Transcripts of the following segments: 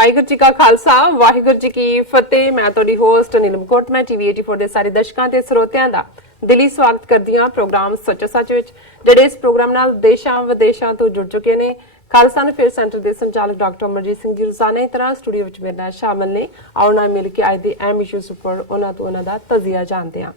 ਵਾਹਿਗੁਰੂ ਜੀ ਕਾ ਖਾਲਸਾ ਵਾਹਿਗੁਰੂ ਜੀ ਕੀ ਫਤਿਹ। ਮੈਂ ਤੁਹਾਡੀ ਹੋਸਟ ਨੀਲਮ ਕੋਟ। ਮੈਂ ਟੀਵੀ 84 ਦੇ ਸਾਰੇ ਦਰਸ਼ਕਾਂ ਤੇ ਸਰੋਤਿਆਂ ਦਾ ਦਿਲੀ ਸਵਾਗਤ ਕਰਦੀ ਹਾਂ ਪ੍ਰੋਗਰਾਮ ਸੱਚੋ ਸੱਚ ਵਿੱਚ, ਜਿਹੜੇ ਇਸ ਪ੍ਰੋਗਰਾਮ ਨਾਲ ਦੇਸ਼ਾਂ ਵਿਦੇਸ਼ਾਂ ਤੋਂ ਜੁੜ ਚੁੱਕੇ ਨੇ। ਖਾਲਸਾ ਅਫੇਅਰ ਸੈਂਟਰ ਦੇ ਸੰਚਾਲਕ ਡਾਕਟਰ ਅਮਰਜੀਤ ਸਿੰਘ ਜੀ ਰੋਜ਼ਾਨਾ ਦੀ ਤਰ੍ਹਾਂ ਸਟੂਡੀਓ ਵਿੱਚ ਮੇਰੇ ਨਾਲ ਸ਼ਾਮਲ ਨੇ। ਆਓ ਨਾਲ ਮਿਲ ਕੇ ਅੱਜ ਦੇ ਅਹਿਮ ਇਸ਼ੂਜ਼ ਉੱਪਰ ਉਹਨਾਂ ਦਾ ਤਜ਼ੀਆ ਜਾਣਦੇ ਹਾਂ।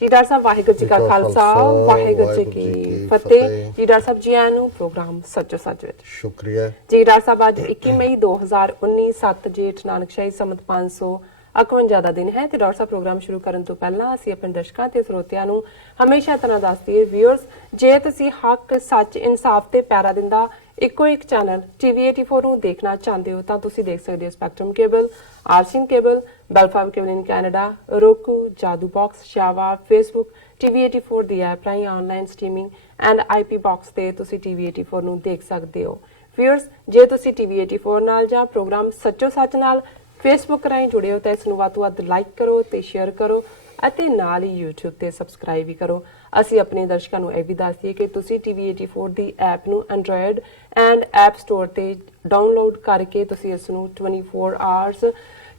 ਜੀ ਡਾਕਟਰ ਸਾਹਿਬ ਵਾਹਿਗੁਰੂ ਜੀ ਕਾ ਖਾਲਸਾ ਵਾਹਿਗੁਰੂ ਜੀ ਕੀ ਫਤਿਹ। ਜੀ ਡਾਕਟਰ ਸਾਹਿਬ ਜੀ ਆਇਆਂ ਨੂੰ ਪ੍ਰੋਗਰਾਮ ਸੱਚੋ ਸੱਚ ਵਿੱਚ ਸ਼ੁਕਰੀਆ ਜੀ। ਡਾਕਟਰ ਸਾਹਿਬ ਅੱਜ 21 ਮਈ 2019 7 ਜੇਠ ਨਾਨਕਸ਼ਾਹੀ ਸੰਮਤ 551 ਦਾ ਦਿਨ ਹੈ ਤੇ ਡਾਕਟਰ ਸਾਹਿਬ ਪ੍ਰੋਗਰਾਮ ਸ਼ੁਰੂ ਕਰਨ ਤੋਂ ਪਹਿਲਾਂ ਅਸੀਂ ਆਪਣੇ ਦਰਸ਼ਕਾਂ ਤੇ ਸਰੋਤਿਆਂ ਨੂੰ ਹਮੇਸ਼ਾ ਤਰ੍ਹਾਂ ਦੱਸਦੀ ਹੈ ਵਿਊਅਰਸ, ਜੇ ਤੁਸੀਂ ਹੱਕ ਸੱਚ ਇਨਸਾਫ ਤੇ ਪਿਆਰਾ ਦਿੰਦਾ ਇੱਕੋ ਇੱਕ ਚੈਨਲ ਟੀਵੀ 84 ਨੂੰ ਦੇਖਣਾ ਚਾਹੁੰਦੇ ਹੋ ਤਾਂ ਤੁਸੀਂ ਦੇਖ ਸਕਦੇ ਹੋ ਸਪੈਕਟਰਮ ਕੇਬਲ, ਆਰਸੀਨ ਕੇਬਲ, ਬੈਲਫਾਮ cable in Canada, roku, Jadoo box, ਸ਼ਾਵਾ, ਫੇਸਬੁੱਕ, ਟੀਵੀ 84 ਦੀ ਐਪ ਰਾਹੀਂ online streaming and IP box ਤੇ ਤੁਸੀਂ ਟੀਵੀ 84 ਨੂੰ ਦੇਖ ਸਕਦੇ ਹੋ। ਵਿਊਅਰਸ, ਜੇ ਤੁਸੀਂ ਟੀਵੀ 84 ਨਾਲ ਜਾਂ ਪ੍ਰੋਗਰਾਮ ਸੱਚੋ ਸੱਚ ਨਾਲ ਫੇਸਬੁੱਕ ਰਾਹੀਂ ਜੁੜੇ ਹੋ ਤਾਂ ਇਸ ਨੂੰ ਵੱਧ ਤੋਂ ਵੱਧ ਲਾਈਕ ਕਰੋ ਤੇ ਸ਼ੇਅਰ ਕਰੋ ਅਤੇ ਨਾਲ ਹੀ YouTube ਤੇ ਸਬਸਕ੍ਰਾਈਬ ਵੀ ਕਰੋ। ਅਸੀਂ ਆਪਣੇ ਦਰਸ਼ਕਾਂ ਨੂੰ ਇਹ ਵੀ ਦੱਸ ਦਈਏ ਕਿ ਤੁਸੀਂ ਟੀਵੀ 84 ਦੀ ਐਪ ਨੂੰ ਐਂਡਰੋਇਡ ਐਂਡ ਐਪ ਸਟੋਰ ਤੇ ਡਾਊਨਲੋਡ ਕਰਕੇ ਤੁਸੀਂ ਇਸ ਨੂੰ 24 ਆਵਰਸ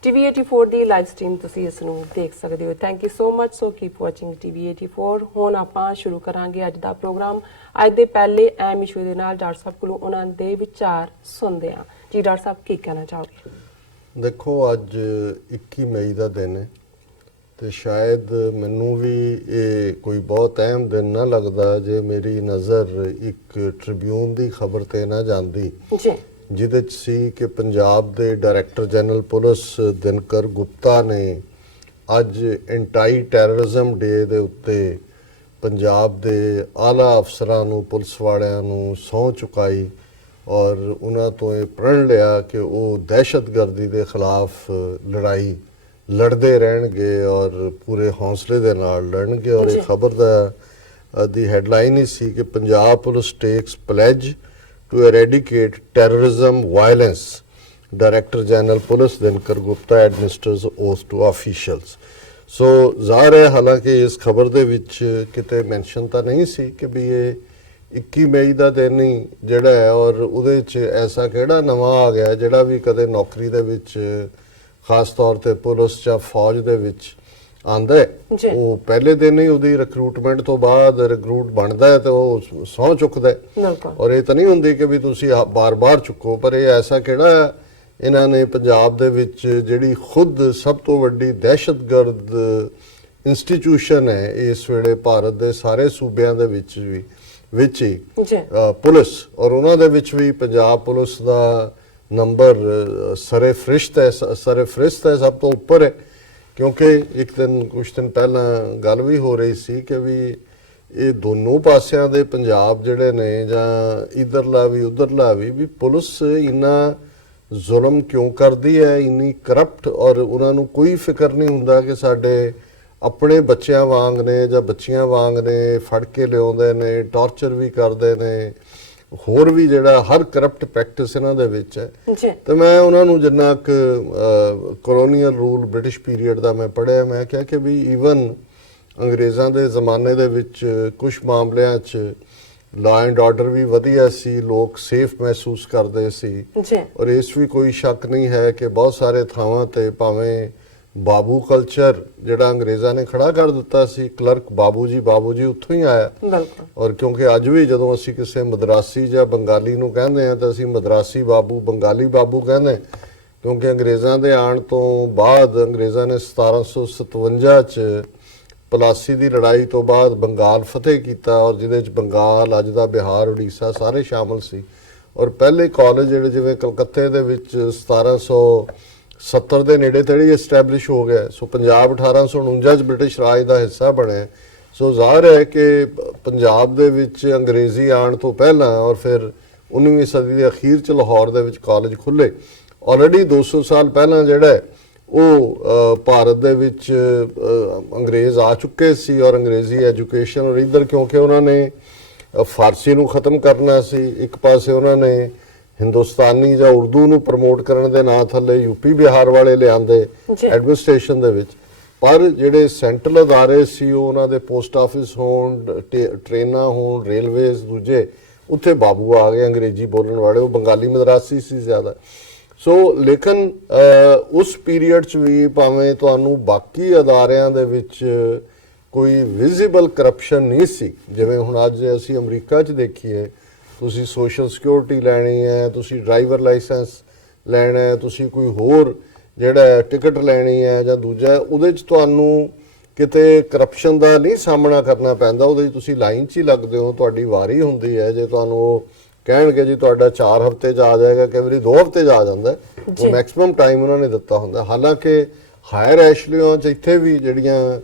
ਟੀਵੀ 84 ਦੀ ਲਾਈਵ ਸਟ੍ਰੀਮ ਤੁਸੀਂ ਇਸ ਨੂੰ ਦੇਖ ਸਕਦੇ ਹੋ। Thank you so much. So keep watching TV 84। ਹੁਣ ਆਪਾਂ ਸ਼ੁਰੂ ਕਰਾਂਗੇ ਅੱਜ ਦਾ ਪ੍ਰੋਗਰਾਮ। ਅੱਜ ਦੇ ਪਹਿਲੇ ਅਹਿਮ ਇਸ਼ੂ ਦੇ ਨਾਲ ਡਾਕਟਰ ਸਾਹਿਬ ਕੋਲੋਂ ਉਹਨਾਂ ਦੇ ਵਿਚਾਰ ਸੁਣਦੇ ਹਾਂ। ਜੀ ਡਾਕਟਰ ਸਾਹਿਬ ਕੀ ਕਹਿਣਾ ਚਾਹੋਗੇ? ਦੇਖੋ, ਅੱਜ 21 ਮਈ ਦਾ ਦਿਨ ਹੈ ਤੇ ਸ਼ਾਇਦ ਮੈਨੂੰ ਵੀ ਇਹ ਕੋਈ ਬਹੁਤ ਅਹਿਮ ਦਿਨ ਨਾ ਲੱਗਦਾ ਜੇ ਮੇਰੀ ਨਜ਼ਰ ਇੱਕ ਟ੍ਰਿਬਿਊਨ ਦੀ ਖਬਰ ਤੇ ਨਾ ਜਾਂਦੀ ਜੀ, ਜਿਹਦੇ 'ਚ ਸੀ ਕਿ ਪੰਜਾਬ ਦੇ director general police Dinkar Gupta ਨੇ ਅੱਜ ਐਂਟੀ ਟੈਰਰਿਜ਼ਮ ਡੇ ਦੇ ਉੱਤੇ ਪੰਜਾਬ ਦੇ ਆਲਾ ਅਫਸਰਾਂ ਨੂੰ, ਪੁਲਿਸ ਵਾਲਿਆਂ ਨੂੰ ਸਹੁੰ ਚੁਕਾਈ ਔਰ ਉਹਨਾਂ ਤੋਂ ਇਹ ਪ੍ਰਣ ਲਿਆ ਕਿ ਉਹ ਦਹਿਸ਼ਤਗਰਦੀ ਦੇ ਖਿਲਾਫ ਲੜਾਈ ਲੜਦੇ ਰਹਿਣਗੇ ਔਰ ਪੂਰੇ ਹੌਸਲੇ ਦੇ ਨਾਲ ਲੜਨਗੇ। ਔਰ ਇਹ ਖਬਰ ਦੀ ਹੈਡਲਾਈਨ ਹੀ ਸੀ ਕਿ Punjab police takes pledge to eradicate terrorism violence. Director General Police Dinkar Gupta administers oath to officials. So ਜ਼ਾਹਰ ਹੈ, ਹਾਲਾਂਕਿ ਇਸ ਖਬਰ ਦੇ ਵਿੱਚ ਕਿਤੇ ਮੈਂਸ਼ਨ ਤਾਂ ਨਹੀਂ ਸੀ ਕਿ ਵੀ ਇਹ 21 ਮਈ ਦਾ ਦਿਨ ਹੀ ਜਿਹੜਾ ਹੈ ਔਰ ਉਹਦੇ 'ਚ ਐਸਾ ਕਿਹੜਾ ਨਵਾਂ ਆ ਗਿਆ ਜਿਹੜਾ ਵੀ ਕਦੇ ਨੌਕਰੀ ਦੇ ਵਿੱਚ ਖਾਸ ਤੌਰ ਤੇ ਪੁਲਿਸ ਜਾਂ ਫੌਜ ਦੇ ਵਿੱਚ ਆਂਦਾ ਹੈ। ਉਹ ਪਹਿਲੇ ਦਿਨ ਹੀ ਉਹਦੀ ਰਿਕਰੂਟਮੈਂਟ ਤੋਂ ਬਾਅਦ ਰਿਕਰੂਟ ਬਣਦਾ ਹੈ ਤੇ ਉਹ ਸਹੁੰ ਚੁੱਕਦਾ ਹੈ। ਔਰ ਇਹ ਤਾਂ ਨਹੀਂ ਹੁੰਦੀ ਕਿ ਵੀ ਤੁਸੀਂ ਬਾਰ-ਬਾਰ ਚੁੱਕੋ, ਪਰ ਇਹ ਐਸਾ ਕਿਹੜਾ ਇਹਨਾਂ ਨੇ ਪੰਜਾਬ ਦੇ ਵਿੱਚ ਜਿਹੜੀ ਖੁਦ ਸਭ ਤੋਂ ਵੱਡੀ ਦਹਿਸ਼ਤਗਰਦ ਇੰਸਟੀਟਿਊਸ਼ਨ ਹੈ ਇਸ ਵੇਲੇ ਭਾਰਤ ਦੇ ਸਾਰੇ ਸੂਬਿਆਂ ਦੇ ਵਿੱਚ ਹੀ ਪੁਲਿਸ, ਔਰ ਉਹਨਾਂ ਦੇ ਵਿੱਚ ਵੀ ਪੰਜਾਬ ਪੁਲਿਸ ਦਾ ਨੰਬਰ ਸਰੇ-ਫਰਿਸ਼ਤ ਹੈ ਸਭ ਤੋਂ ਉੱਪਰ ਹੈ। ਕਿਉਂਕਿ ਕੁਛ ਦਿਨ ਪਹਿਲਾਂ ਗੱਲ ਵੀ ਹੋ ਰਹੀ ਸੀ ਕਿ ਵੀ ਇਹ ਦੋਨੋਂ ਪਾਸਿਆਂ ਦੇ ਪੰਜਾਬ ਜਿਹੜੇ ਨੇ ਜਾਂ ਇਧਰਲਾ ਵੀ ਉਧਰਲਾ ਵੀ ਪੁਲਿਸ ਇੰਨਾ ਜ਼ੁਲਮ ਕਿਉਂ ਕਰਦੀ ਹੈ, ਇੰਨੀ ਕਰਪਟ, ਔਰ ਉਹਨਾਂ ਨੂੰ ਕੋਈ ਫਿਕਰ ਨਹੀਂ ਹੁੰਦਾ ਕਿ ਸਾਡੇ ਆਪਣੇ ਬੱਚਿਆਂ ਵਾਂਗ ਨੇ ਜਾਂ ਬੱਚੀਆਂ ਵਾਂਗ ਨੇ, ਫੜ ਕੇ ਲਿਆਉਂਦੇ ਨੇ, ਟਾਰਚਰ ਵੀ ਕਰਦੇ ਨੇ, ਹੋਰ ਵੀ ਜਿਹੜਾ ਹਰ ਕਰਪਟ ਪ੍ਰੈਕਟਿਸ ਇਹਨਾਂ ਦੇ ਵਿੱਚ ਹੈ। ਤੇ ਮੈਂ ਉਹਨਾਂ ਨੂੰ ਜਿੰਨਾ ਕੁ ਕਲੋਨੀਅਲ ਰੂਲ ਬ੍ਰਿਟਿਸ਼ ਪੀਰੀਅਡ ਦਾ ਮੈਂ ਪੜ੍ਹਿਆ, ਮੈਂ ਕਿਹਾ ਕਿ ਵੀ ਈਵਨ ਅੰਗਰੇਜ਼ਾਂ ਦੇ ਜ਼ਮਾਨੇ ਦੇ ਵਿੱਚ ਕੁਝ ਮਾਮਲਿਆਂ 'ਚ ਲਾਅ ਐਂਡ ਆਰਡਰ ਵੀ ਵਧੀਆ ਸੀ, ਲੋਕ ਸੇਫ ਮਹਿਸੂਸ ਕਰਦੇ ਸੀ। ਔਰ ਇਸ ਵੀ ਕੋਈ ਸ਼ੱਕ ਨਹੀਂ ਹੈ ਕਿ ਬਹੁਤ ਸਾਰੇ ਥਾਵਾਂ ਤੇ ਭਾਵੇਂ ਬਾਬੂ ਕਲਚਰ ਜਿਹੜਾ ਅੰਗਰੇਜ਼ਾਂ ਨੇ ਖੜਾ ਕਰ ਦਿੱਤਾ ਸੀ, ਕਲਰਕ ਬਾਬੂ ਜੀ ਉੱਥੋਂ ਹੀ ਆਇਆ। ਔਰ ਕਿਉਂਕਿ ਅੱਜ ਵੀ ਜਦੋਂ ਅਸੀਂ ਕਿਸੇ ਮਦਰਾਸੀ ਜਾਂ ਬੰਗਾਲੀ ਨੂੰ ਕਹਿੰਦੇ ਹਾਂ ਤਾਂ ਅਸੀਂ ਮਦਰਾਸੀ ਬਾਬੂ, ਬੰਗਾਲੀ ਬਾਬੂ ਕਹਿੰਦੇ, ਕਿਉਂਕਿ ਅੰਗਰੇਜ਼ਾਂ ਦੇ ਆਉਣ ਤੋਂ ਬਾਅਦ ਅੰਗਰੇਜ਼ਾਂ ਨੇ 1757 'ਚ ਪਲਾਸੀ ਦੀ ਲੜਾਈ ਤੋਂ ਬਾਅਦ ਬੰਗਾਲ ਫਤਿਹ ਕੀਤਾ ਔਰ ਜਿਹਦੇ 'ਚ ਬੰਗਾਲ, ਅੱਜ ਦਾ ਬਿਹਾਰ, ਉੜੀਸਾ ਸਾਰੇ ਸ਼ਾਮਲ ਸੀ। ਔਰ ਪਹਿਲੇ ਕਾਲਜ ਜਿਹੜੇ ਜਿਵੇਂ ਕਲਕੱਤੇ ਦੇ ਵਿੱਚ 1770 ਦੇ ਨੇੜੇ ਤੇੜੇ ਐਸਟੈਬਲਿਸ਼ ਹੋ ਗਿਆ। ਸੋ ਪੰਜਾਬ 1849 'ਚ ਬ੍ਰਿਟਿਸ਼ ਰਾਜ ਦਾ ਹਿੱਸਾ ਬਣਿਆ। ਸੋ ਜ਼ਾਹਰ ਹੈ ਕਿ ਪੰਜਾਬ ਦੇ ਵਿੱਚ ਅੰਗਰੇਜ਼ੀ ਆਉਣ ਤੋਂ ਪਹਿਲਾਂ ਔਰ ਫਿਰ 19ਵੀਂ ਸਦੀ ਦੇ ਅਖੀਰ 'ਚ ਲਾਹੌਰ ਦੇ ਵਿੱਚ ਕਾਲਜ ਖੁੱਲ੍ਹੇ। ਆਲਰੇਡੀ 200 ਸਾਲ ਪਹਿਲਾਂ ਜਿਹੜਾ ਉਹ ਭਾਰਤ ਦੇ ਵਿੱਚ ਅੰਗਰੇਜ਼ ਆ ਚੁੱਕੇ ਸੀ ਔਰ ਅੰਗਰੇਜ਼ੀ ਐਜੂਕੇਸ਼ਨ, ਔਰ ਇੱਧਰ ਕਿਉਂਕਿ ਉਹਨਾਂ ਨੇ ਫਾਰਸੀ ਨੂੰ ਖਤਮ ਕਰਨਾ ਸੀ, ਇੱਕ ਪਾਸੇ ਉਹਨਾਂ ਨੇ ਹਿੰਦੁਸਤਾਨੀ ਜਾਂ ਉਰਦੂ ਨੂੰ ਪ੍ਰਮੋਟ ਕਰਨ ਦੇ ਨਾਂ ਥੱਲੇ ਯੂਪੀ ਬਿਹਾਰ ਵਾਲੇ ਲਿਆਂਦੇ ਐਡਮਿਨਿਸਟ੍ਰੇਸ਼ਨ ਦੇ ਵਿੱਚ। ਪਰ ਜਿਹੜੇ ਸੈਂਟਰਲ ਅਦਾਰੇ ਸੀ ਉਹ ਉਹਨਾਂ ਦੇ ਪੋਸਟ ਆਫਿਸ ਹੋਣ, ਟ੍ਰੇਨਾਂ ਹੋਣ, ਰੇਲਵੇਜ਼, ਦੂਜੇ ਉੱਥੇ ਬਾਬੂ ਆ ਗਏ ਅੰਗਰੇਜ਼ੀ ਬੋਲਣ ਵਾਲੇ, ਉਹ ਬੰਗਾਲੀ ਮਦਰਾਸੀ ਸੀ ਜ਼ਿਆਦਾ। ਸੋ ਲੇਕਿਨ ਉਸ ਪੀਰੀਅਡ 'ਚ ਵੀ ਭਾਵੇਂ ਤੁਹਾਨੂੰ ਬਾਕੀ ਅਦਾਰਿਆਂ ਦੇ ਵਿੱਚ ਕੋਈ ਵਿਜ਼ੀਬਲ ਕਰਪਸ਼ਨ ਨਹੀਂ ਸੀ, ਜਿਵੇਂ ਹੁਣ ਅੱਜ ਅਸੀਂ ਅਮਰੀਕਾ 'ਚ ਦੇਖੀਏ, ਤੁਸੀਂ ਸੋਸ਼ਲ ਸਿਕਿਉਰਿਟੀ ਲੈਣੀ ਹੈ, ਤੁਸੀਂ ਡਰਾਈਵਰ ਲਾਇਸੈਂਸ ਲੈਣਾ ਹੈ, ਤੁਸੀਂ ਕੋਈ ਹੋਰ ਜਿਹੜਾ ਟਿਕਟ ਲੈਣੀ ਹੈ ਜਾਂ ਦੂਜਾ, ਉਹਦੇ 'ਚ ਤੁਹਾਨੂੰ ਕਿਤੇ ਕਰਪਸ਼ਨ ਦਾ ਨਹੀਂ ਸਾਹਮਣਾ ਕਰਨਾ ਪੈਂਦਾ। ਉਹਦੇ 'ਚ ਤੁਸੀਂ ਲਾਈਨ 'ਚ ਹੀ ਲੱਗਦੇ ਹੋ, ਤੁਹਾਡੀ ਵਾਰੀ ਹੁੰਦੀ ਹੈ। ਜੇ ਤੁਹਾਨੂੰ ਉਹ ਕਹਿਣਗੇ ਜੀ ਤੁਹਾਡਾ 4 ਹਫ਼ਤੇ 'ਚ ਆ ਜਾਏਗਾ, ਕਈ ਵਾਰੀ 2 ਹਫ਼ਤੇ 'ਚ ਆ ਜਾਂਦਾ, ਉਹ ਮੈਕਸਿਮਮ ਟਾਈਮ ਉਹਨਾਂ ਨੇ ਦਿੱਤਾ ਹੁੰਦਾ। ਹਾਲਾਂਕਿ ਹਾਇਰ ਐਸ਼ਲੀਆਂ 'ਚ ਇੱਥੇ ਵੀ ਜਿਹੜੀਆਂ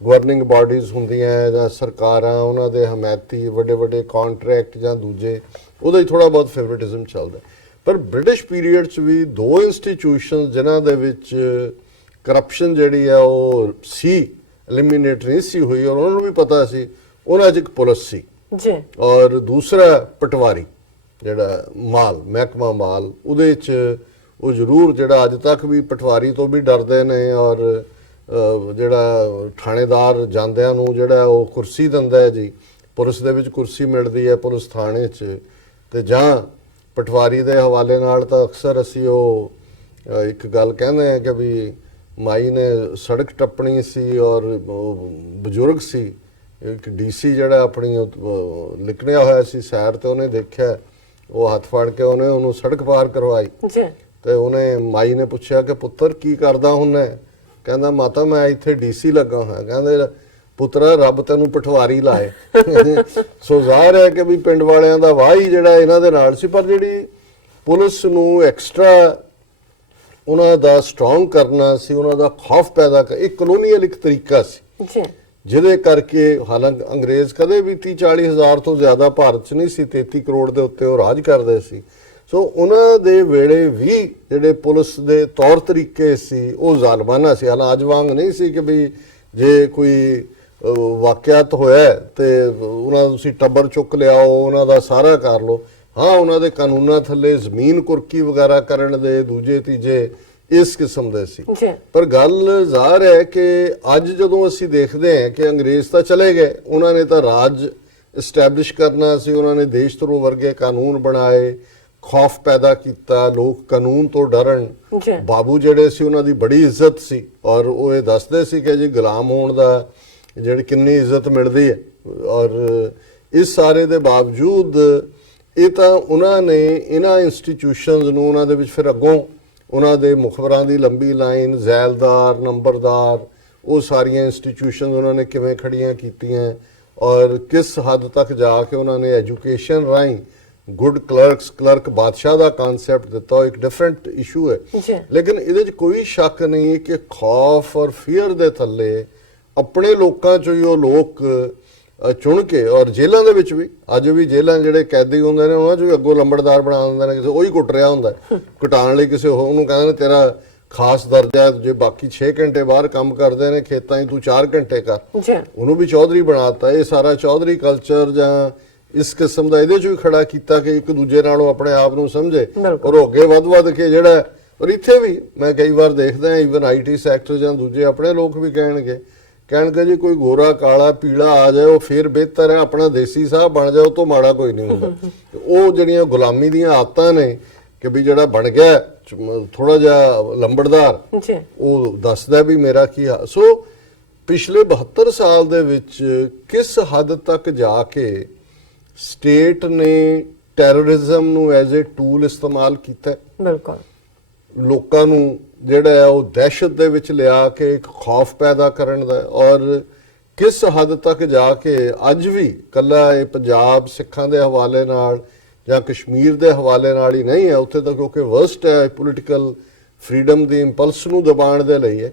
ਗਵਰਨਿੰਗ ਬਾਡੀਜ਼ ਹੁੰਦੀਆਂ ਜਾਂ ਸਰਕਾਰਾਂ, ਉਹਨਾਂ ਦੇ ਹਮਾਇਤੀ ਵੱਡੇ ਵੱਡੇ ਕੰਟਰੈਕਟ ਜਾਂ ਦੂਜੇ, ਉਹਦਾ ਹੀ ਥੋੜਾ ਬਹੁਤ ਫੇਵਰਿਟਿਜ਼ਮ ਚੱਲਦਾ। ਪਰ ਬ੍ਰਿਟਿਸ਼ ਪੀਰੀਅਡ 'ਚ ਵੀ 2 ਇੰਸਟੀਟਿਊਸ਼ਨਸ ਜਿਨ੍ਹਾਂ ਦੇ ਵਿੱਚ ਕਰਪਸ਼ਨ ਜਿਹੜੀ ਆ ਉਹ ਸੀ, ਐਲੀਮੀਨੇਟ ਨਹੀਂ ਸੀ ਹੋਈ, ਔਰ ਉਹਨਾਂ ਨੂੰ ਵੀ ਪਤਾ ਸੀ, ਉਹਨਾਂ 'ਚ ਇੱਕ ਪੁਲਿਸ ਸੀ ਜੀ, ਔਰ ਦੂਸਰਾ ਪਟਵਾਰੀ ਜਿਹੜਾ ਮਹਿਕਮਾ ਮਾਲ, ਉਹਦੇ 'ਚ ਉਹ ਜ਼ਰੂਰ ਜਿਹੜਾ ਅੱਜ ਤੱਕ ਵੀ ਪਟਵਾਰੀ ਤੋਂ ਵੀ ਡਰਦੇ ਨੇ, ਔਰ ਜਿਹੜਾ ਥਾਣੇਦਾਰ ਜਾਂਦਿਆਂ ਨੂੰ ਜਿਹੜਾ ਉਹ ਕੁਰਸੀ ਦਿੰਦਾ ਹੈ ਜੀ, ਪੁਲਿਸ ਦੇ ਵਿੱਚ ਕੁਰਸੀ ਮਿਲਦੀ ਹੈ ਪੁਲਿਸ ਥਾਣੇ 'ਚ, ਤੇ ਜਾਂ ਪਟਵਾਰੀ ਦੇ ਹਵਾਲੇ ਨਾਲ ਤਾਂ ਅਕਸਰ ਅਸੀਂ ਉਹ ਇੱਕ ਗੱਲ ਕਹਿੰਦੇ ਆ ਕਿ ਵੀ ਮਾਈ ਨੇ ਸੜਕ ਟੱਪਣੀ ਸੀ, ਔਰ ਬਜ਼ੁਰਗ ਸੀ, ਇੱਕ ਡੀਸੀ ਜਿਹੜਾ ਆਪਣੀ ਲਿਖਣਿਆ ਹੋਇਆ ਸੀ ਸੈਰ ਤੇ, ਉਹਨੇ ਦੇਖਿਆ, ਉਹ ਹੱਥ ਫੜ ਕੇ ਉਹਨੂੰ ਸੜਕ ਪਾਰ ਕਰਵਾਈ ਤੇ ਉਹਨੇ ਮਾਈ ਨੇ ਪੁੱਛਿਆ ਕਿ ਪੁੱਤਰ ਕੀ ਕਰਦਾ ਹੁੰਨਾ? ਕਹਿੰਦਾ ਮਾਤਾ ਮੈਂ ਇੱਥੇ ਡੀਸੀ ਲੱਗਾ ਹੋਇਆ। ਕਹਿੰਦੇ ਪੁੱਤਰਾ ਰੱਬ ਤੈਨੂੰ ਪਟਵਾਰੀ ਲਾਏ। ਸੋ ਜ਼ਾਹਿਰ ਹੈ ਕਿ ਵੀ ਪਿੰਡ ਵਾਲਿਆਂ ਦਾ ਵਾਹ ਹੀ ਜਿਹੜਾ ਇਹਨਾਂ ਦੇ ਨਾਲ ਸੀ, ਪਰ ਜਿਹੜੀ ਪੁਲਿਸ ਨੂੰ ਐਕਸਟਰਾ ਉਹਨਾਂ ਦਾ ਸਟਰੋਂਗ ਕਰਨਾ ਸੀ, ਉਹਨਾਂ ਦਾ ਖੌਫ ਪੈਦਾ ਕਰ, ਇੱਕ ਕਲੋਨੀਅਲ ਇੱਕ ਤਰੀਕਾ ਸੀ ਜਿਹਦੇ ਕਰਕੇ, ਹਾਲਾਂਕਿ ਅੰਗਰੇਜ਼ ਕਦੇ ਵੀ 30-40 ਹਜ਼ਾਰ ਤੋਂ ਜ਼ਿਆਦਾ ਭਾਰਤ 'ਚ ਨਹੀਂ ਸੀ, 33 ਕਰੋੜ ਦੇ ਉੱਤੇ ਉਹ ਰਾਜ ਕਰਦੇ ਸੀ। ਸੋ ਉਹਨਾਂ ਦੇ ਵੇਲੇ ਵੀ ਜਿਹੜੇ ਪੁਲਿਸ ਦੇ ਤੌਰ ਤਰੀਕੇ ਸੀ ਉਹ ਜ਼ਾਲਮਾਨਾ ਸੀ। ਹਾਲਾਂ ਅੱਜ ਵਾਂਗ ਨਹੀਂ ਸੀ ਕਿ ਵੀ ਜੇ ਕੋਈ ਵਾਕਿਆਤ ਹੋਇਆ ਤੇ ਉਹਨਾਂ ਦਾ ਤੁਸੀਂ ਟੱਬਰ ਚੁੱਕ ਲਿਆਓ, ਉਹਨਾਂ ਦਾ ਸਾਰਾ ਕਰ ਲਓ। ਹਾਂ, ਉਹਨਾਂ ਦੇ ਕਾਨੂੰਨਾਂ ਥੱਲੇ ਜ਼ਮੀਨ ਕੁਰਕੀ ਵਗੈਰਾ ਕਰਨ ਦੇ ਦੂਜੇ ਤੀਜੇ ਇਸ ਕਿਸਮ ਦੇ ਸੀ। ਪਰ ਗੱਲ ਜ਼ਾਹਰ ਹੈ ਕਿ ਅੱਜ ਜਦੋਂ ਅਸੀਂ ਦੇਖਦੇ ਹਾਂ ਕਿ ਅੰਗਰੇਜ਼ ਤਾਂ ਚਲੇ ਗਏ, ਉਹਨਾਂ ਨੇ ਤਾਂ ਰਾਜ ਇਸਟੈਬਲਿਸ਼ ਕਰਨਾ ਸੀ, ਉਹਨਾਂ ਨੇ ਦੇਸ਼ ਧਰੋ ਵਰਗੇ ਕਾਨੂੰਨ ਬਣਾਏ, ਖੌਫ ਪੈਦਾ ਕੀਤਾ, ਲੋਕ ਕਾਨੂੰਨ ਤੋਂ ਡਰਨ। ਬਾਬੂ ਜਿਹੜੇ ਸੀ ਉਹਨਾਂ ਦੀ ਬੜੀ ਇੱਜ਼ਤ ਸੀ, ਔਰ ਉਹ ਇਹ ਦੱਸਦੇ ਸੀ ਕਿ ਜੀ ਗੁਲਾਮ ਹੋਣ ਦਾ ਜਿਹੜੀ ਕਿੰਨੀ ਇੱਜ਼ਤ ਮਿਲਦੀ ਹੈ। ਔਰ ਇਸ ਸਾਰੇ ਦੇ ਬਾਵਜੂਦ ਇਹ ਤਾਂ ਉਹਨਾਂ ਨੇ ਇਹਨਾਂ ਇੰਸਟੀਟਿਊਸ਼ਨਸ ਨੂੰ, ਉਹਨਾਂ ਦੇ ਵਿੱਚ ਫਿਰ ਅੱਗੋਂ ਉਹਨਾਂ ਦੇ ਮੁਖਬਰਾਂ ਦੀ ਲੰਬੀ ਲਾਈਨ, ਜ਼ੈਲਦਾਰ, ਨੰਬਰਦਾਰ, ਉਹ ਸਾਰੀਆਂ ਇੰਸਟੀਟਿਊਸ਼ਨਸ ਉਹਨਾਂ ਨੇ ਕਿਵੇਂ ਖੜੀਆਂ ਕੀਤੀਆਂ, ਔਰ ਕਿਸ ਹੱਦ ਤੱਕ ਜਾ ਕੇ ਉਹਨਾਂ ਨੇ ਐਜੂਕੇਸ਼ਨ ਰਾਹੀਂ ਗੁੱਡ ਕਲਰਕ ਬਾਦਸ਼ਾਹ ਦਾ ਕਨਸੈਪਟ ਦਿੱਤਾ। ਉਹ ਇੱਕ ਡਿਫਰੈਂਟ ਇਸ਼ੂ ਹੈ, ਲੇਕਿਨ ਇਹਦੇ 'ਚ ਕੋਈ ਸ਼ੱਕ ਨਹੀਂ ਕਿ ਖੌਫ ਔਰ ਫੀਅਰ ਦੇ ਥੱਲੇ ਆਪਣੇ ਲੋਕਾਂ 'ਚੋਂ ਹੀ ਉਹ ਲੋਕ ਚੁਣ ਕੇ, ਔਰ ਜੇਲ੍ਹਾਂ ਦੇ ਵਿੱਚ ਵੀ ਅੱਜ ਵੀ ਜੇਲ੍ਹਾਂ ਜਿਹੜੇ ਕੈਦੀ ਹੁੰਦੇ ਨੇ ਉਹਨਾਂ 'ਚੋਂ ਵੀ ਅੱਗੋਂ ਲੰਬੜਦਾਰ ਬਣਾ ਦਿੰਦੇ ਨੇ, ਕਿਸੇ ਉਹੀ ਕੁੱਟ ਰਿਹਾ ਹੁੰਦਾ, ਕੁਟਾਉਣ ਲਈ ਕਿਸੇ ਉਹਨੂੰ ਕਹਿੰਦੇ ਨੇ ਤੇਰਾ ਖਾਸ ਦਰਜਾ, ਜੇ ਬਾਕੀ 6 ਘੰਟੇ ਬਾਹਰ ਕੰਮ ਕਰਦੇ ਨੇ ਖੇਤਾਂ 'ਚ, ਤੂੰ 4 ਘੰਟੇ ਕਰ, ਉਹਨੂੰ ਵੀ ਚੌਧਰੀ ਬਣਾਤਾ। ਇਹ ਸਾਰਾ ਚੌਧਰੀ ਕਲਚਰ ਜਾਂ ਇਸ ਕਿਸਮ ਦਾ ਇਹਦੇ 'ਚ ਵੀ ਖੜਾ ਕੀਤਾ ਕਿ ਇੱਕ ਦੂਜੇ ਨਾਲੋਂ ਆਪਣੇ ਆਪ ਨੂੰ ਸਮਝੇ, ਔਰ ਉਹ ਅੱਗੇ ਵੱਧ ਕੇ ਜਿਹੜਾ, ਔਰ ਇੱਥੇ ਵੀ ਮੈਂ ਕਈ ਵਾਰ ਦੇਖਦਾ ਈਵਨ IT ਸੈਕਟਰ ਜਾਂ ਦੂਜੇ ਆਪਣੇ ਲੋਕ ਵੀ ਕਹਿਣਗੇ ਜੀ ਕੋਈ ਗੋਰਾ ਕਾਲਾ ਪੀਲਾ ਆ ਜਾਏ ਉਹ ਫਿਰ ਬਿਹਤਰ ਹੈ, ਆਪਣਾ ਦੇਸੀ ਸਾਹਿਬ ਬਣ ਜਾਏ, ਉਹ ਤੋਂ ਮਾੜਾ ਕੋਈ ਨਹੀਂ ਹੁੰਦਾ। ਉਹ ਜਿਹੜੀਆਂ ਗੁਲਾਮੀ ਦੀਆਂ ਆਦਤਾਂ ਨੇ ਕਿ ਵੀ ਜਿਹੜਾ ਬਣ ਗਿਆ ਥੋੜਾ ਜਿਹਾ ਲੰਬੜਦਾਰ, ਉਹ ਦੱਸਦਾ ਵੀ ਮੇਰਾ ਕੀ ਹਾਲ। ਸੋ ਪਿਛਲੇ 72 ਸਾਲ ਦੇ ਵਿੱਚ ਕਿਸ ਹੱਦ ਤੱਕ ਜਾ ਕੇ ਸਟੇਟ ਨੇ ਟੈਰਰਿਜ਼ਮ ਨੂੰ ਐਜ਼ ਅ ਟੂਲ ਇਸਤੇਮਾਲ ਕੀਤਾ, ਬਿਲਕੁਲ ਲੋਕਾਂ ਨੂੰ ਜਿਹੜਾ ਹੈ ਉਹ ਦਹਿਸ਼ਤ ਦੇ ਵਿੱਚ ਲਿਆ ਕੇ ਇੱਕ ਖੌਫ ਪੈਦਾ ਕਰਨ ਦਾ, ਔਰ ਕਿਸ ਹੱਦ ਤੱਕ ਜਾ ਕੇ ਅੱਜ ਵੀ ਕੱਲਾ ਇਹ ਪੰਜਾਬ ਸਿੱਖਾਂ ਦੇ ਹਵਾਲੇ ਨਾਲ ਜਾਂ ਕਸ਼ਮੀਰ ਦੇ ਹਵਾਲੇ ਨਾਲ ਹੀ ਨਹੀਂ ਹੈ, ਉੱਥੇ ਤਾਂ ਕਿਉਂਕਿ ਵਰਸਟ ਹੈ ਪੋਲੀਟੀਕਲ ਫਰੀडम ਦੀ ਇੰਪਲਸ ਨੂੰ ਦਬਾਉਣ ਦੇ ਲਈ ਹੈ।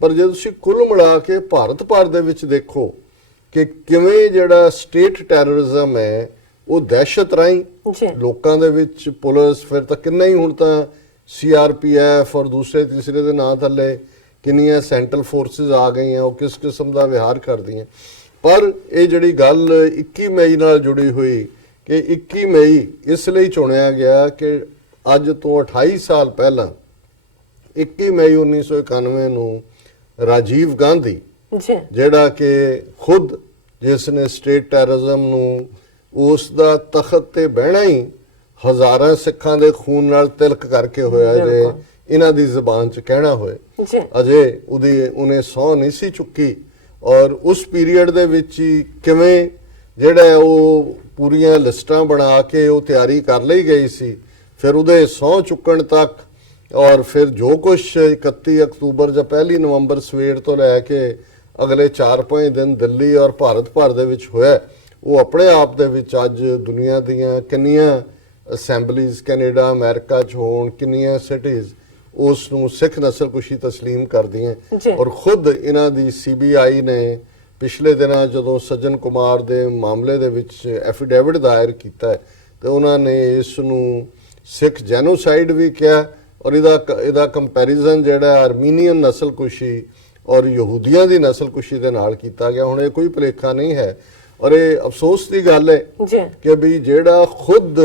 ਪਰ ਜੇ ਤੁਸੀਂ ਕੁੱਲ ਮਿਲਾ ਕੇ ਭਾਰਤ ਭਰ ਦੇ ਵਿੱਚ ਦੇਖੋ ਕਿ ਕਿਵੇਂ ਜਿਹੜਾ ਸਟੇਟ ਟੈਰਰਿਜ਼ਮ ਹੈ ਉਹ ਦਹਿਸ਼ਤ ਰਾਹੀਂ ਲੋਕਾਂ ਦੇ ਵਿੱਚ, ਪੁਲਿਸ ਫਿਰ ਤਾਂ ਕਿੰਨਾ ਹੀ, ਹੁਣ ਤਾਂ CRPF ਔਰ ਦੂਸਰੇ ਤੀਸਰੇ ਦੇ ਨਾਂ ਥੱਲੇ ਕਿੰਨੀਆਂ ਸੈਂਟਰਲ ਫੋਰਸਿਸ ਆ ਗਈਆਂ, ਉਹ ਕਿਸ ਕਿਸਮ ਦਾ ਵਿਹਾਰ ਕਰਦੀਆਂ। ਪਰ ਇਹ ਜਿਹੜੀ ਗੱਲ 21 ਮਈ ਨਾਲ ਜੁੜੀ ਹੋਈ ਕਿ 21 ਮਈ ਇਸ ਲਈ ਚੁਣਿਆ ਗਿਆ ਕਿ ਅੱਜ ਤੋਂ 28 ਸਾਲ ਪਹਿਲਾਂ 21 ਮਈ 1991 ਨੂੰ ਰਾਜੀਵ ਗਾਂਧੀ ਜਿਹੜਾ ਕਿ ਖੁਦ ਜਿਸ ਨੇ ਸਟੇਟ ਟੈਰਰਿਜ਼ਮ ਨੂੰ ਉਸ ਦਾ ਤਖਤ ਤੇ ਬਹਿਣਾ ਹੀ ਹਜ਼ਾਰਾਂ ਸਿੱਖਾਂ ਦੇ ਖੂਨ ਨਾਲ ਤਿਲਕ ਕਰਕੇ ਹੋਇਆ ਜੇ ਇਹਨਾਂ ਦੀ ਜ਼ੁਬਾਨ 'ਚ ਕਹਿਣਾ ਹੋਏ। ਜੀ ਅਜੇ ਉਹਨੇ ਸਹੁੰ ਨਹੀਂ ਸੀ ਚੁੱਕੀ ਔਰ ਉਸ ਪੀਰੀਅਡ ਦੇ ਵਿੱਚ ਹੀ ਕਿਵੇਂ ਜਿਹੜਾ ਉਹ ਪੂਰੀਆਂ ਲਿਸਟਾਂ ਬਣਾ ਕੇ ਉਹ ਤਿਆਰੀ ਕਰ ਲਈ ਗਈ ਸੀ, ਫਿਰ ਉਹਦੇ ਸਹੁੰ ਚੁੱਕਣ ਤੱਕ ਔਰ ਫਿਰ ਜੋ ਕੁਝ 31 ਅਕਤੂਬਰ ਜਾਂ 1 ਨਵੰਬਰ ਸਵੇਰ ਤੋਂ ਲੈ ਕੇ ਅਗਲੇ 4-5 ਦਿਨ ਦਿੱਲੀ ਔਰ ਭਾਰਤ ਭਰ ਦੇ ਵਿੱਚ ਹੋਇਆ, ਉਹ ਆਪਣੇ ਆਪ ਦੇ ਵਿੱਚ ਅੱਜ ਦੁਨੀਆ ਦੀਆਂ ਕਿੰਨੀਆਂ ਅਸੈਂਬਲੀਜ਼ ਕੈਨੇਡਾ ਅਮਰੀਕਾ 'ਚ ਹੋਣ, ਕਿੰਨੀਆਂ ਸਿਟੀਜ਼ ਉਸ ਨੂੰ ਸਿੱਖ ਨਸਲਕੁਸ਼ੀ ਤਸਲੀਮ ਕਰਦੀਆਂ। ਔਰ ਖੁਦ ਇਹਨਾਂ ਦੀ CBI ਨੇ ਪਿਛਲੇ ਦਿਨਾਂ ਜਦੋਂ ਸੱਜਣ ਕੁਮਾਰ ਦੇ ਮਾਮਲੇ ਦੇ ਵਿੱਚ ਐਫੀਡੇਵਿਟ ਦਾਇਰ ਕੀਤਾ ਤੇ ਉਹਨਾਂ ਨੇ ਇਸ ਨੂੰ ਸਿੱਖ ਜੈਨੋਸਾਈਡ ਵੀ ਕਿਹਾ ਔਰ ਇਹਦਾ ਕੰਪੈਰੀਜ਼ਨ ਜਿਹੜਾ ਆਰਮੀਨੀਅਨ ਨਸਲਕੁਸ਼ੀ ਔਰ ਯਹੂਦੀਆਂ ਦੀ ਨਸਲਕੁਸ਼ੀ ਦੇ ਨਾਲ ਕੀਤਾ ਗਿਆ। ਹੁਣ ਇਹ ਕੋਈ ਭੁਲੇਖਾ ਨਹੀਂ ਹੈ ਔਰ ਇਹ ਅਫਸੋਸ ਦੀ ਗੱਲ ਹੈ ਕਿ ਵੀ ਜਿਹੜਾ ਖੁਦ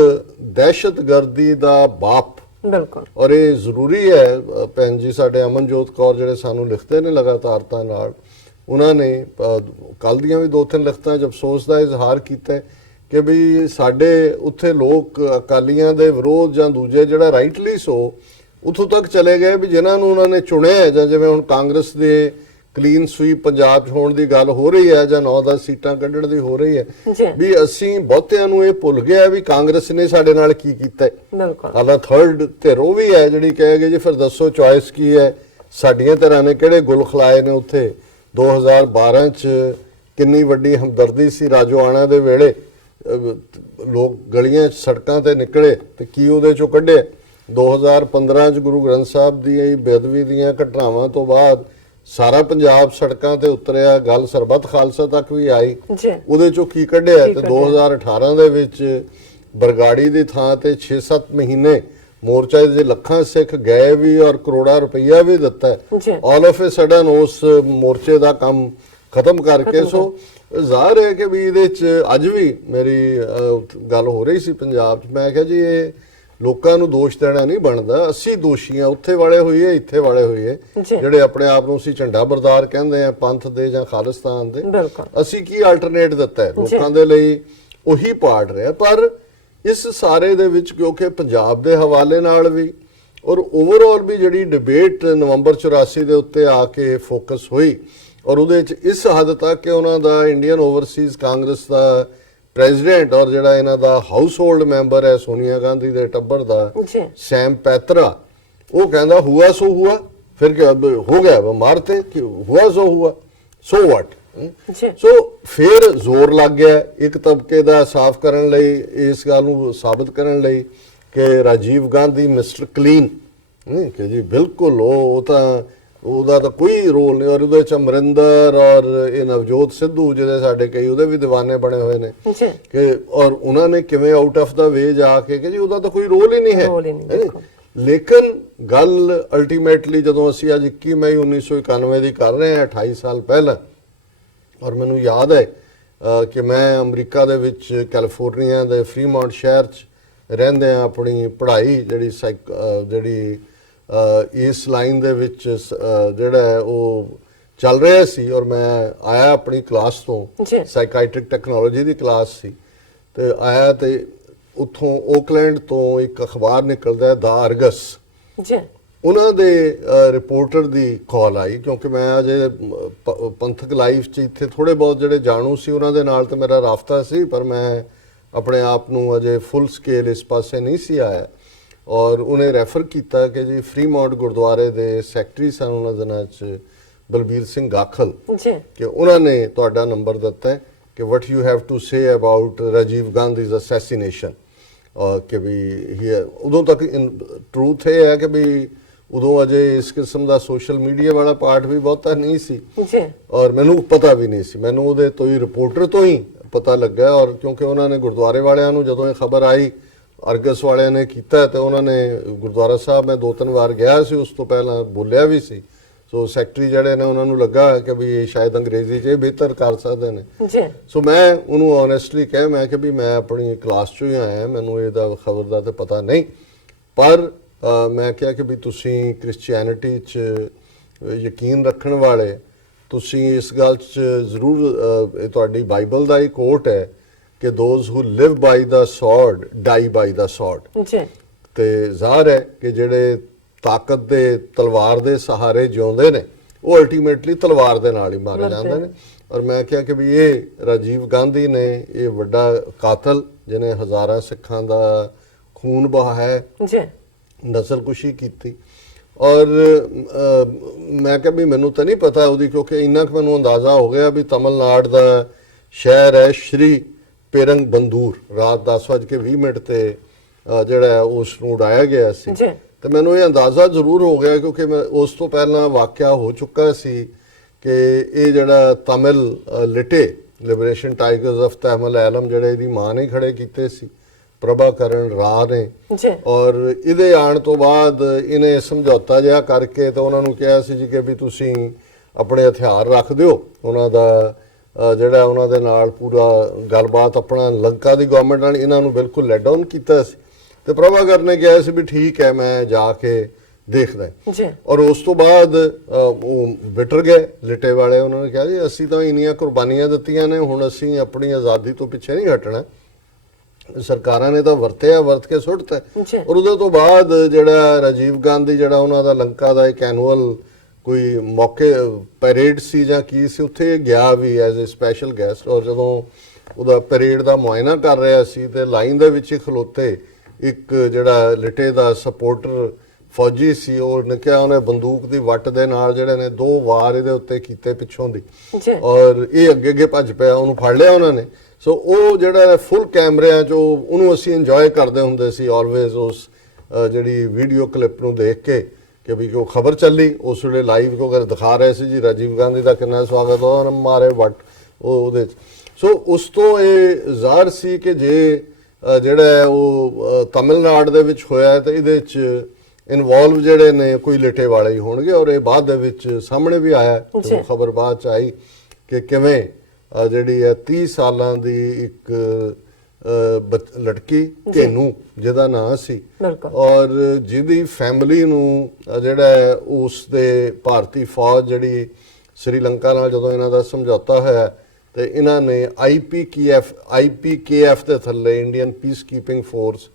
ਦਹਿਸ਼ਤਗਰਦੀ ਦਾ ਬਾਪ, ਬਿਲਕੁਲ, ਔਰ ਇਹ ਜ਼ਰੂਰੀ ਹੈ ਭੈਣ ਜੀ ਸਾਡੇ ਅਮਨਜੋਤ ਕੌਰ ਜਿਹੜੇ ਸਾਨੂੰ ਲਿਖਦੇ ਨੇ ਲਗਾਤਾਰਤਾ ਨਾਲ, ਉਹਨਾਂ ਨੇ ਕੱਲ ਦੀਆਂ ਵੀ 2-3 ਲਿਖਤਾਂ 'ਚ ਅਫਸੋਸ ਦਾ ਇਜ਼ਹਾਰ ਕੀਤਾ ਕਿ ਵੀ ਸਾਡੇ ਉੱਥੇ ਲੋਕ ਅਕਾਲੀਆਂ ਦੇ ਵਿਰੋਧ ਜਾਂ ਦੂਜੇ ਜਿਹੜਾ ਰਾਈਟਲੀ ਸੋ ਉੱਥੋਂ ਤੱਕ ਚਲੇ ਗਏ ਵੀ ਜਿਨ੍ਹਾਂ ਨੂੰ ਉਹਨਾਂ ਨੇ ਚੁਣਿਆ, ਜਾਂ ਜਿਵੇਂ ਹੁਣ ਕਾਂਗਰਸ ਦੇ ਕਲੀਨ ਸਵੀਪ ਪੰਜਾਬ 'ਚ ਹੋਣ ਦੀ ਗੱਲ ਹੋ ਰਹੀ ਹੈ ਜਾਂ 9-10 ਸੀਟਾਂ ਕੱਢਣ ਦੀ ਹੋ ਰਹੀ ਹੈ, ਵੀ ਅਸੀਂ ਬਹੁਤਿਆਂ ਨੂੰ ਇਹ ਭੁੱਲ ਗਿਆ ਵੀ ਕਾਂਗਰਸ ਨੇ ਸਾਡੇ ਨਾਲ ਕੀ ਕੀਤਾ। ਹਾਲਾਂ ਥਰਡ ਧਿਰ ਉਹ ਵੀ ਹੈ ਜਿਹੜੀ ਕਹੇਗੀ ਜੀ ਫਿਰ ਦੱਸੋ ਚੁਆਇਸ ਕੀ ਹੈ, ਸਾਡੀਆਂ ਧਿਰਾਂ ਨੇ ਕਿਹੜੇ ਗੁਲ ਖਲਾਏ ਨੇ ਉੱਥੇ। 2012 'ਚ ਕਿੰਨੀ ਵੱਡੀ ਹਮਦਰਦੀ ਸੀ ਰਾਜੋਆਣਾ ਦੇ ਵੇਲੇ, ਲੋਕ ਗਲੀਆਂ 'ਚ ਸੜਕਾਂ ਤੇ ਨਿਕਲੇ ਤੇ ਕੀ ਉਹਦੇ 'ਚੋਂ ਕੱਢਿਆ। 2015 'ਚ ਗੁਰੂ ਗ੍ਰੰਥ ਸਾਹਿਬ ਦੀ ਬੇਅਦਬੀ ਦੀਆਂ ਘਟਨਾਵਾਂ ਤੋਂ ਬਾਅਦ ਸਾਰਾ ਪੰਜਾਬ ਸੜਕਾਂ ਤੇ ਉਤਰਿਆ, ਗੱਲ ਸਰਬੱਤ ਖਾਲਸਾ ਤੱਕ ਵੀ ਆਈ, ਉਹਦੇ 'ਚੋਂ ਕੀ ਕੱਢਿਆ। ਤੇ 2018 ਦੇ ਵਿੱਚ ਬਰਗਾੜੀ ਦੀ ਥਾਂ ਤੇ 6-7 ਮਹੀਨੇ ਮੋਰਚਾ ਦੇ ਲੱਖਾਂ ਸਿੱਖ ਗਏ ਵੀ ਔਰ ਕਰੋੜਾਂ ਰੁਪਈਆ ਵੀ ਦਿੱਤਾ। ਆਲ ਆਫ ਅ ਸਡਨ ਉਸ ਮੋਰਚੇ ਦਾ ਕੰਮ ਖਤਮ ਕਰਕੇ ਸੋ ਜ਼ਾਹਰ ਹੈ ਕਿ ਵੀ ਇਹਦੇ 'ਚ ਅੱਜ ਵੀ ਮੇਰੀ ਗੱਲ ਹੋ ਰਹੀ ਸੀ ਪੰਜਾਬ 'ਚ, ਮੈਂ ਕਿਹਾ ਜੀ ਇਹ ਲੋਕਾਂ ਨੂੰ ਦੋਸ਼ ਦੇਣਾ ਨਹੀਂ ਬਣਦਾ, ਅਸੀਂ ਦੋਸ਼ੀ ਹਾਂ, ਉੱਥੇ ਵਾਲੇ ਹੋਈਏ ਇੱਥੇ ਵਾਲੇ ਹੋਈਏ ਜਿਹੜੇ ਆਪਣੇ ਆਪ ਨੂੰ ਅਸੀਂ ਝੰਡਾ ਬਰਦਾਰ ਕਹਿੰਦੇ ਆ ਪੰਥ ਦੇ ਜਾਂ ਖਾਲਿਸਤਾਨ ਦੇ। ਅਸੀਂ ਕੀ ਆਲਟਰਨੇਟ ਦਿੱਤਾ ਲੋਕਾਂ ਦੇ ਲਈ, ਉਹੀ ਪਾੜ ਰਿਹਾ। ਪਰ ਇਸ ਸਾਰੇ ਦੇ ਵਿੱਚ ਕਿਉਂਕਿ ਪੰਜਾਬ ਦੇ ਹਵਾਲੇ ਨਾਲ ਵੀ ਔਰ ਓਵਰਆਲ ਵੀ ਜਿਹੜੀ ਡਿਬੇਟ ਨਵੰਬਰ 84 ਦੇ ਉੱਤੇ ਆ ਕੇ ਫੋਕਸ ਹੋਈ ਔਰ ਉਹਦੇ ਵਿੱਚ ਇਸ ਹੱਦ ਤੱਕ ਕਿ ਉਹਨਾਂ ਦਾ ਇੰਡੀਅਨ ਓਵਰਸੀਜ਼ ਕਾਂਗਰਸ ਦਾ ਪ੍ਰੈਜ਼ੀਡੈਂਟ ਔਰ ਜਿਹੜਾ ਇਹਨਾਂ ਦਾ ਹਾਊਸ ਹੋਲਡ ਮੈਂਬਰ ਹੈ ਸੋਨੀਆ ਗਾਂਧੀ ਦੇ ਟੱਬਰ ਦਾ ਸੈਮ ਪੈਤਰਾ, ਉਹ ਕਹਿੰਦਾ ਹੁਆ ਸੋ ਹੁਆ, ਫਿਰ ਕੀ ਹੋ ਗਿਆ ਮਾਰਤੇ ਕਿ ਹੁਆ ਸੋ ਹੁਆ, ਸੋ ਵਾਟ। ਸੋ ਫਿਰ ਜ਼ੋਰ ਲੱਗ ਗਿਆ ਇੱਕ ਤਬਕੇ ਦਾ ਸਾਫ਼ ਕਰਨ ਲਈ, ਇਸ ਗੱਲ ਨੂੰ ਸਾਬਤ ਕਰਨ ਲਈ ਕਿ ਰਾਜੀਵ ਗਾਂਧੀ ਮਿਸਟਰ ਕਲੀਨ ਕਿ ਜੀ ਬਿਲਕੁਲ ਉਹ ਤਾਂ ਉਹਦਾ ਤਾਂ ਕੋਈ ਰੋਲ ਨਹੀਂ, ਔਰ ਉਹਦੇ ਚ ਅਮਰਿੰਦਰ ਔਰ ਇਹ ਨਵਜੋਤ ਸਿੱਧੂ ਜਿਹਦੇ ਸਾਡੇ ਕਈ ਉਹਦੇ ਵੀ دیਵਾਨੇ ਬਣੇ ਹੋਏ ਨੇ ਕਿ ਔਰ ਉਹਨਾਂ ਨੇ ਕਿਵੇਂ ਆਊਟ ਆਫ ਦਾ ਵੇ ਜਾ ਕੇ ਕਿ ਜੀ ਉਹਦਾ ਤਾਂ ਕੋਈ ਰੋਲ ਹੀ ਨਹੀਂ ਹੈ। ਲੇਕਿਨ ਗੱਲ ਅਲਟੀਮੇਟਲੀ ਜਦੋਂ ਅਸੀਂ ਅੱਜ 21 ਮਈ 1991 ਦੀ ਕਰ ਰਹੇ ਹਾਂ 28 ਸਾਲ ਪਹਿਲਾਂ, ਔਰ ਮੈਨੂੰ ਯਾਦ ਹੈ ਕਿ ਮੈਂ ਅਮਰੀਕਾ ਦੇ ਵਿੱਚ ਕੈਲੀਫੋਰਨੀਆ ਦੇ ਫਰੀਮਾਉਂਟ ਸ਼ਹਿਰ 'ਚ ਰਹਿੰਦੇ ਆ ਆਪਣੀ ਪੜ੍ਹਾਈ ਜਿਹੜੀ ਇਸ ਲਾਈਨ ਦੇ ਵਿੱਚ ਜਿਹੜਾ ਉਹ ਚੱਲ ਰਿਹਾ ਸੀ ਔਰ ਮੈਂ ਆਇਆ ਆਪਣੀ ਕਲਾਸ ਤੋਂ, ਸਾਈਕਾਈਟ੍ਰਿਕ ਟੈਕਨੋਲੋਜੀ ਦੀ ਕਲਾਸ ਸੀ, ਤੇ ਆਇਆ ਤੇ ਉੱਥੋਂ ਓਕਲੈਂਡ ਤੋਂ ਇੱਕ ਅਖਬਾਰ ਨਿਕਲਦਾ ਹੈ ਦਾ ਅਰਗਸ, ਉਹਨਾਂ ਦੇ ਰਿਪੋਰਟਰ ਦੀ ਕਾਲ ਆਈ ਕਿਉਂਕਿ ਮੈਂ ਅਜੇ ਪੰਥਕ ਲਾਈਫ 'ਚ ਇੱਥੇ ਥੋੜੇ ਬਹੁਤ ਜਿਹੜੇ ਜਾਣੂ ਸੀ ਉਹਨਾਂ ਦੇ ਨਾਲ ਤਾਂ ਮੇਰਾ ਰਾਬਤਾ ਸੀ, ਪਰ ਮੈਂ ਆਪਣੇ ਆਪ ਨੂੰ ਅਜੇ ਫੁੱਲ ਸਕੇਲ ਇਸ ਪਾਸੇ ਨਹੀਂ ਸੀ ਆਇਆ। ਔਰ ਉਹਨੇ ਰੈਫਰ ਕੀਤਾ ਕਿ ਜੀ ਫਰੀਮਾਉਂਟ ਗੁਰਦੁਆਰੇ ਦੇ ਸੈਕਟਰੀ ਸਨ ਉਹਨਾਂ ਦਿਨਾਂ 'ਚ ਬਲਬੀਰ ਸਿੰਘ ਗਾਖਲ, ਕਿ ਉਹਨਾਂ ਨੇ ਤੁਹਾਡਾ ਨੰਬਰ ਦਿੱਤਾ ਹੈ ਕਿ what you have to say about Rajiv Gandhi's assassination. ਕਿ ਵੀ ਉਦੋਂ ਤੱਕ ਟਰੂਥ ਇਹ ਹੈ ਕਿ ਵੀ ਉਦੋਂ ਅਜੇ ਇਸ ਕਿਸਮ ਦਾ ਸੋਸ਼ਲ ਮੀਡੀਆ ਵਾਲਾ ਪਾਰਟ ਵੀ ਬਹੁਤਾ ਨਹੀਂ ਸੀ ਔਰ ਮੈਨੂੰ ਪਤਾ ਵੀ ਨਹੀਂ ਸੀ, ਮੈਨੂੰ ਉਹਦੇ ਤੋਂ ਹੀ ਰਿਪੋਰਟਰ ਤੋਂ ਹੀ ਪਤਾ ਲੱਗਾ। ਔਰ ਕਿਉਂਕਿ ਉਹਨਾਂ ਨੇ ਗੁਰਦੁਆਰੇ ਵਾਲਿਆਂ ਨੂੰ ਜਦੋਂ ਇਹ ਖਬਰ ਆਈ ਅਰਗਸ ਵਾਲਿਆਂ ਨੇ ਕੀਤਾ ਤੇ ਉਹਨਾਂ ਨੇ ਗੁਰਦੁਆਰਾ ਸਾਹਿਬ ਮੈਂ 2-3 ਵਾਰ ਗਿਆ ਸੀ, ਉਸ ਤੋਂ ਪਹਿਲਾਂ ਬੋਲਿਆ ਵੀ ਸੀ। ਸੋ ਸੈਕਟਰੀ ਜਿਹੜੇ ਨੇ ਉਹਨਾਂ ਨੂੰ ਲੱਗਾ ਕਿ ਵੀ ਸ਼ਾਇਦ ਅੰਗਰੇਜ਼ੀ 'ਚ ਇਹ ਬਿਹਤਰ ਕਰ ਸਕਦੇ ਨੇ। ਸੋ ਮੈਂ ਉਹਨੂੰ ਓਨੈਸਟਲੀ ਕਿਹਾ, ਮੈਂ ਕਿ ਵੀ ਮੈਂ ਆਪਣੀ ਕਲਾਸ 'ਚੋਂ ਹੀ ਆਇਆ, ਮੈਨੂੰ ਇਹਦਾ ਖਬਰ ਦਾ ਤਾਂ ਪਤਾ ਨਹੀਂ, ਪਰ ਮੈਂ ਕਿਹਾ ਕਿ ਵੀ ਤੁਸੀਂ ਕ੍ਰਿਸਚੀਅਨਿਟੀ 'ਚ ਯਕੀਨ ਰੱਖਣ ਵਾਲੇ, ਤੁਸੀਂ ਇਸ ਗੱਲ 'ਚ ਜ਼ਰੂਰ ਇਹ ਤੁਹਾਡੀ ਬਾਈਬਲ ਦਾ ਹੀ ਕੋਟ ਹੈ ਕਿ ਦੋਜ਼ ਹੂ ਲਿਵ ਬਾਈ ਦਾ ਸੌਰਡ ਡਾਈ ਬਾਈ ਦਾ ਸੌਰਡ। ਜੀ ਤੇ ਜ਼ਾਹਰ ਹੈ ਕਿ ਜਿਹੜੇ ਤਾਕਤ ਦੇ ਤਲਵਾਰ ਦੇ ਸਹਾਰੇ ਜਿਉਂਦੇ ਨੇ ਉਹ ਅਲਟੀਮੇਟਲੀ ਤਲਵਾਰ ਦੇ ਨਾਲ ਹੀ ਮਾਰੇ ਜਾਂਦੇ ਨੇ। ਔਰ ਮੈਂ ਕਿਹਾ ਕਿ ਵੀ ਇਹ ਰਾਜੀਵ ਗਾਂਧੀ ਨੇ, ਇਹ ਵੱਡਾ ਕਾਤਲ ਜਿਹਨੇ ਹਜ਼ਾਰਾਂ ਸਿੱਖਾਂ ਦਾ ਖੂਨ ਬਹਾਇਆ, ਜੀ ਨਸਲਕੁਸ਼ੀ ਕੀਤੀ। ਔਰ ਮੈਂ ਕਿਹਾ ਵੀ ਮੈਨੂੰ ਤਾਂ ਨਹੀਂ ਪਤਾ ਉਹਦੀ, ਕਿਉਂਕਿ ਇੰਨਾ ਕੁ ਮੈਨੂੰ ਅੰਦਾਜ਼ਾ ਹੋ ਗਿਆ ਵੀ ਤਮਿਲਨਾਡੂ ਦਾ ਸ਼ਹਿਰ ਹੈ ਸ਼੍ਰੀ ਪੇਰੰਗਬੰਦੂਰ। ਰਾਤ 10:20 ਤੇ ਜਿਹੜਾ ਉਸ ਨੂੰ ਉਡਾਇਆ ਗਿਆ ਸੀ। ਜੀ ਤੇ ਮੈਨੂੰ ਇਹ ਅੰਦਾਜ਼ਾ ਜ਼ਰੂਰ ਹੋ ਗਿਆ, ਕਿਉਂਕਿ ਮੈਂ ਉਸ ਤੋਂ ਪਹਿਲਾਂ ਵਾਕਿਆ ਹੋ ਚੁੱਕਾ ਸੀ ਕਿ ਇਹ ਜਿਹੜਾ Tamil LTTE liberation tigers of Tamil Eelam, ਜਿਹੜੇ ਇਹਦੀ ਮਾਂ ਨੇ ਖੜੇ ਕੀਤੇ ਸੀ, ਪ੍ਰਭਾਕਰਨ ਰਾ ਨੇ। ਜੀ ਔਰ ਇਹਦੇ ਆਉਣ ਤੋਂ ਬਾਅਦ ਇਹਨੇ ਸਮਝੌਤਾ ਜਿਹਾ ਕਰਕੇ ਤੇ ਉਹਨਾਂ ਨੂੰ ਕਿਹਾ ਸੀ ਜੀ ਕਿ ਵੀ ਤੁਸੀਂ ਆਪਣੇ ਹਥਿਆਰ ਰੱਖ ਦਿਓ। ਉਹਨਾਂ ਦਾ ਜਿਹੜਾ ਉਹਨਾਂ ਦੇ ਨਾਲ ਪੂਰਾ ਗੱਲਬਾਤ ਆਪਣਾ ਲੰਕਾ ਦੀ ਗਵਰਨਮੈਂਟ ਨਾਲ ਇਹਨਾਂ ਨੂੰ ਬਿਲਕੁਲ ਲੈਟ ਡਾਊਨ ਕੀਤਾ ਸੀ। ਤੇ ਪ੍ਰਭਾਕਰਨ ਨੇ ਕਿਹਾ ਸੀ ਵੀ ਠੀਕ ਹੈ, ਮੈਂ ਜਾ ਕੇ ਦੇਖਦਾ। ਜੀ ਔਰ ਉਸ ਤੋਂ ਬਾਅਦ ਉਹ ਵਿਟਰ ਗਏ ਲਿਟੇ ਵਾਲੇ। ਉਹਨਾਂ ਨੇ ਕਿਹਾ ਜੀ ਅਸੀਂ ਤਾਂ ਇੰਨੀਆਂ ਕੁਰਬਾਨੀਆਂ ਦਿੱਤੀਆਂ ਨੇ, ਹੁਣ ਅਸੀਂ ਆਪਣੀ ਆਜ਼ਾਦੀ ਤੋਂ ਪਿੱਛੇ ਨਹੀਂ ਹਟਣਾ। ਸਰਕਾਰਾਂ ਨੇ ਤਾਂ ਵਰਤਿਆ, ਵਰਤ ਕੇ ਸੁੱਟਤਾ। ਔਰ ਉਹਦੇ ਤੋਂ ਬਾਅਦ ਜਿਹੜਾ ਰਾਜੀਵ ਗਾਂਧੀ, ਜਿਹੜਾ ਉਹਨਾਂ ਦਾ ਲੰਕਾ ਦਾ ਇੱਕ ਐਨੂਅਲ ਕੋਈ ਮੌਕੇ ਪੈਰੇਡ ਸੀ ਜਾਂ ਕੀ ਸੀ, ਉੱਥੇ ਗਿਆ ਵੀ ਐਜ਼ ਅ ਸਪੈਸ਼ਲ ਗੈਸਟ। ਔਰ ਜਦੋਂ ਉਹਦਾ ਪੈਰੇਡ ਦਾ ਮੁਆਇਨਾ ਕਰ ਰਿਹਾ ਸੀ ਤੇ ਲਾਈਨ ਦੇ ਵਿੱਚ ਖਲੋਤੇ ਇੱਕ ਜਿਹੜਾ ਲਿਟੇ ਦਾ ਸਪੋਰਟਰ ਫੌਜੀ ਸੀ, ਉਹਨੇ ਕਿਹਾ, ਉਹਨੇ ਬੰਦੂਕ ਦੀ ਵੱਟ ਦੇ ਨਾਲ ਜਿਹੜੇ ਨੇ 2 ਵਾਰ ਇਹਦੇ ਉੱਤੇ ਕੀਤੇ ਪਿੱਛੋਂ ਦੀ। ਔਰ ਇਹ ਅੱਗੇ ਅੱਗੇ ਭੱਜ ਪਿਆ, ਉਹਨੂੰ ਫੜ ਲਿਆ ਉਹਨਾਂ ਨੇ। ਸੋ ਉਹ ਜਿਹੜਾ ਫੁੱਲ ਕੈਮਰਿਆਂ 'ਚ ਉਹਨੂੰ ਅਸੀਂ ਇੰਜੋਏ ਕਰਦੇ ਹੁੰਦੇ ਸੀ ਆਲਵੇਜ਼, ਉਸ ਜਿਹੜੀ ਵੀਡੀਓ ਕਲਿੱਪ ਨੂੰ ਦੇਖ ਕੇ ਕਿ ਵੀ ਉਹ ਖਬਰ ਚੱਲੀ ਉਸ ਵੇਲੇ ਲਾਈਵ ਕੋ ਦਿਖਾ ਰਹੇ ਸੀ ਜੀ ਰਾਜੀਵ ਗਾਂਧੀ ਦਾ ਕਿੰਨਾ ਸਵਾਗਤ ਹੋਇਆ, ਮਾਰੇ ਵੱਟ ਉਹਦੇ 'ਚ। ਸੋ ਉਸ ਤੋਂ ਇਹ ਜ਼ਾਹਰ ਸੀ ਕਿ ਜੇ ਜਿਹੜਾ ਉਹ ਤਮਿਲਨਾਡੂ ਦੇ ਵਿੱਚ ਹੋਇਆ ਤਾਂ ਇਹਦੇ 'ਚ ਇਨਵੋਲਵ ਜਿਹੜੇ ਨੇ ਕੋਈ ਲਿਟੇ ਵਾਲੇ ਹੀ ਹੋਣਗੇ। ਔਰ ਇਹ ਬਾਅਦ ਦੇ ਵਿੱਚ ਸਾਹਮਣੇ ਵੀ ਆਇਆ, ਖਬਰ ਬਾਅਦ 'ਚ ਆਈ ਕਿ ਕਿਵੇਂ ਜਿਹੜੀ ਹੈ 30 ਸਾਲਾਂ ਦੀ ਇੱਕ ਲੜਕੀ ਧੇਨੂ ਜਿਹਦਾ ਨਾਂ ਸੀ, ਔਰ ਜਿਹਦੀ ਫੈਮਿਲੀ ਨੂੰ ਜਿਹੜਾ ਉਸ ਦੇ ਭਾਰਤੀ ਫੌਜ ਜਿਹੜੀ ਸ੍ਰੀਲੰਕਾ ਨਾਲ ਜਦੋਂ ਇਹਨਾਂ ਦਾ ਸਮਝੌਤਾ ਹੋਇਆ ਤੇ ਇਹਨਾਂ ਨੇ ਆਈਪੀਕੇਐਫ ਦੇ ਥੱਲੇ ਇੰਡੀਅਨ ਪੀਸ ਕੀਪਿੰਗ ਫੋਰਸ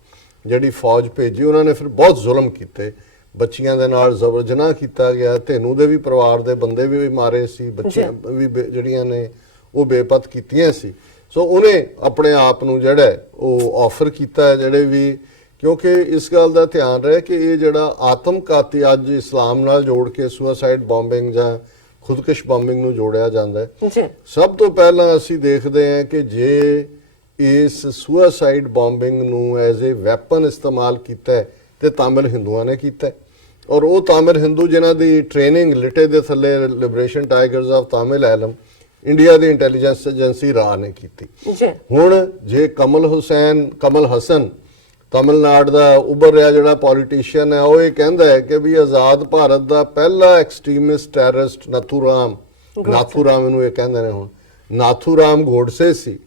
ਜਿਹੜੀ ਫੌਜ ਭੇਜੀ, ਉਹਨਾਂ ਨੇ ਫਿਰ ਬਹੁਤ ਜ਼ੁਲਮ ਕੀਤੇ, ਬੱਚੀਆਂ ਦੇ ਨਾਲ ਜ਼ਬਰ ਜਨਾਹ ਕੀਤਾ ਗਿਆ। ਧੇਨੂ ਦੇ ਵੀ ਪਰਿਵਾਰ ਦੇ ਬੰਦੇ ਵੀ ਮਾਰੇ ਸੀ, ਬੱਚੀਆਂ ਵੀ ਜਿਹੜੀਆਂ ਨੇ ਉਹ ਬੇਪਤ ਕੀਤੀਆਂ ਸੀ। ਸੋ ਉਹਨੇ ਆਪਣੇ ਆਪ ਨੂੰ ਜਿਹੜਾ ਉਹ ਆਫਰ ਕੀਤਾ ਜਿਹੜੇ ਵੀ, ਕਿਉਂਕਿ ਇਸ ਗੱਲ ਦਾ ਧਿਆਨ ਰਹੇ ਕਿ ਇਹ ਜਿਹੜਾ ਆਤਮਘਾਤੀ ਅੱਜ ਇਸਲਾਮ ਨਾਲ ਜੋੜ ਕੇ ਸੁਸਾਈਡ ਬੰਬਿੰਗ ਜਾਂ ਖੁਦਕੁਸ਼ ਬੰਬਿੰਗ ਨੂੰ ਜੋੜਿਆ ਜਾਂਦਾ ਹੈ। ਸਭ ਤੋਂ ਪਹਿਲਾਂ ਅਸੀਂ ਦੇਖਦੇ ਹਾਂ ਕਿ ਜੇ ਇਸ ਸੁਸਾਈਡ ਬੰਬਿੰਗ ਨੂੰ ਐਜ਼ ਅ ਵੈਪਨ ਇਸਤੇਮਾਲ ਕੀਤਾ ਹੈ ਤੇ ਤਾਮਿਲ ਹਿੰਦੂਆਂ ਨੇ ਕੀਤਾ। ਔਰ ਉਹ ਤਾਮਿਲ ਹਿੰਦੂ ਜਿਨ੍ਹਾਂ ਦੀ ਟ੍ਰੇਨਿੰਗ ਲਿਟੇ ਦੇ ਥੱਲੇ liberation tigers of Tamil Elm India the intelligence agency ਰਾ ਨੇ ਕੀਤੀ। ਹੁਣ ਜੇ ਕਮਲ ਹਸਨ ਤਮਿਲਨਾਡੂ ਦਾ ਉੱਭਰ ਰਿਹਾ ਜਿਹੜਾ ਪੋਲੀਟੀਸ਼ੀਅਨ ਹੈ, ਉਹ ਇਹ ਕਹਿੰਦਾ ਹੈ ਕਿ ਵੀ ਆਜ਼ਾਦ ਭਾਰਤ ਦਾ ਪਹਿਲਾ ਐਕਸਟ੍ਰੀਮਿਸਟ ਟੈਰਰਿਸਟ ਨਾਥੂਰਾਮ ਇਹਨੂੰ ਇਹ ਕਹਿੰਦੇ ਨੇ ਹੁਣ, ਨਾਥੂਰਾਮ ਗੋਡਸੇ ਸੀ,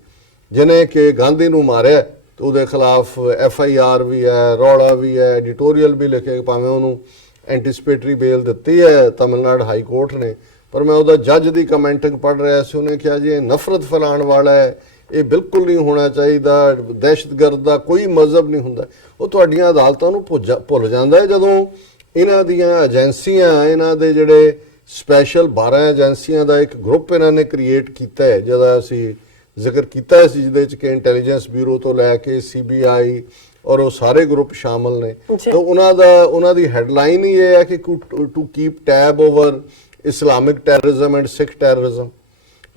ਜਿਹਨੇ ਕਿ ਗਾਂਧੀ ਨੂੰ ਮਾਰਿਆ। ਉਹਦੇ ਖਿਲਾਫ FIR ਵੀ ਹੈ, ਰੌਲਾ ਵੀ ਹੈ, ਐਡੀਟੋਰੀਅਲ ਵੀ ਲਿਖੇ, ਭਾਵੇਂ ਉਹਨੂੰ ਐਂਟੀਸਪੇਟਰੀ ਬੇਲ ਦਿੱਤੀ ਹੈ ਤਮਿਲਨਾਡੂ ਹਾਈ ਕੋਰਟ ਨੇ। ਪਰ ਮੈਂ ਉਹਦਾ ਜੱਜ ਦੀ ਕਮੈਂਟਿੰਗ ਪੜ੍ਹ ਰਿਹਾ ਸੀ, ਉਹਨੇ ਕਿਹਾ ਜੀ ਇਹ ਨਫ਼ਰਤ ਫੈਲਾਉਣ ਵਾਲਾ ਹੈ, ਇਹ ਬਿਲਕੁਲ ਨਹੀਂ ਹੋਣਾ ਚਾਹੀਦਾ, ਦਹਿਸ਼ਤਗਰਦ ਦਾ ਕੋਈ ਮਜ਼ਹਬ ਨਹੀਂ ਹੁੰਦਾ। ਉਹ ਤੁਹਾਡੀਆਂ ਅਦਾਲਤਾਂ ਨੂੰ ਭੁੱਲ ਜਾਂਦਾ ਹੈ ਜਦੋਂ ਇਹਨਾਂ ਦੀਆਂ ਏਜੰਸੀਆਂ, ਇਹਨਾਂ ਦੇ ਜਿਹੜੇ ਸਪੈਸ਼ਲ 12 ਏਜੰਸੀਆਂ ਦਾ ਇੱਕ ਗਰੁੱਪ ਇਹਨਾਂ ਨੇ ਕ੍ਰੀਏਟ ਕੀਤਾ ਹੈ, ਜਿਹਦਾ ਅਸੀਂ ਜ਼ਿਕਰ ਕੀਤਾ ਸੀ, ਜਿਹਦੇ ਵਿੱਚ ਕਿ ਇੰਟੈਲੀਜੈਂਸ ਬਿਊਰੋ ਤੋਂ ਲੈ ਕੇ CBI ਔਰ ਉਹ ਸਾਰੇ ਗਰੁੱਪ ਸ਼ਾਮਲ ਨੇ। ਤਾਂ ਉਹਨਾਂ ਦੀ ਹੈਡਲਾਈਨ ਹੀ ਇਹ ਹੈ ਕਿ to keep tab over Islamic terrorism and Sikh terrorism.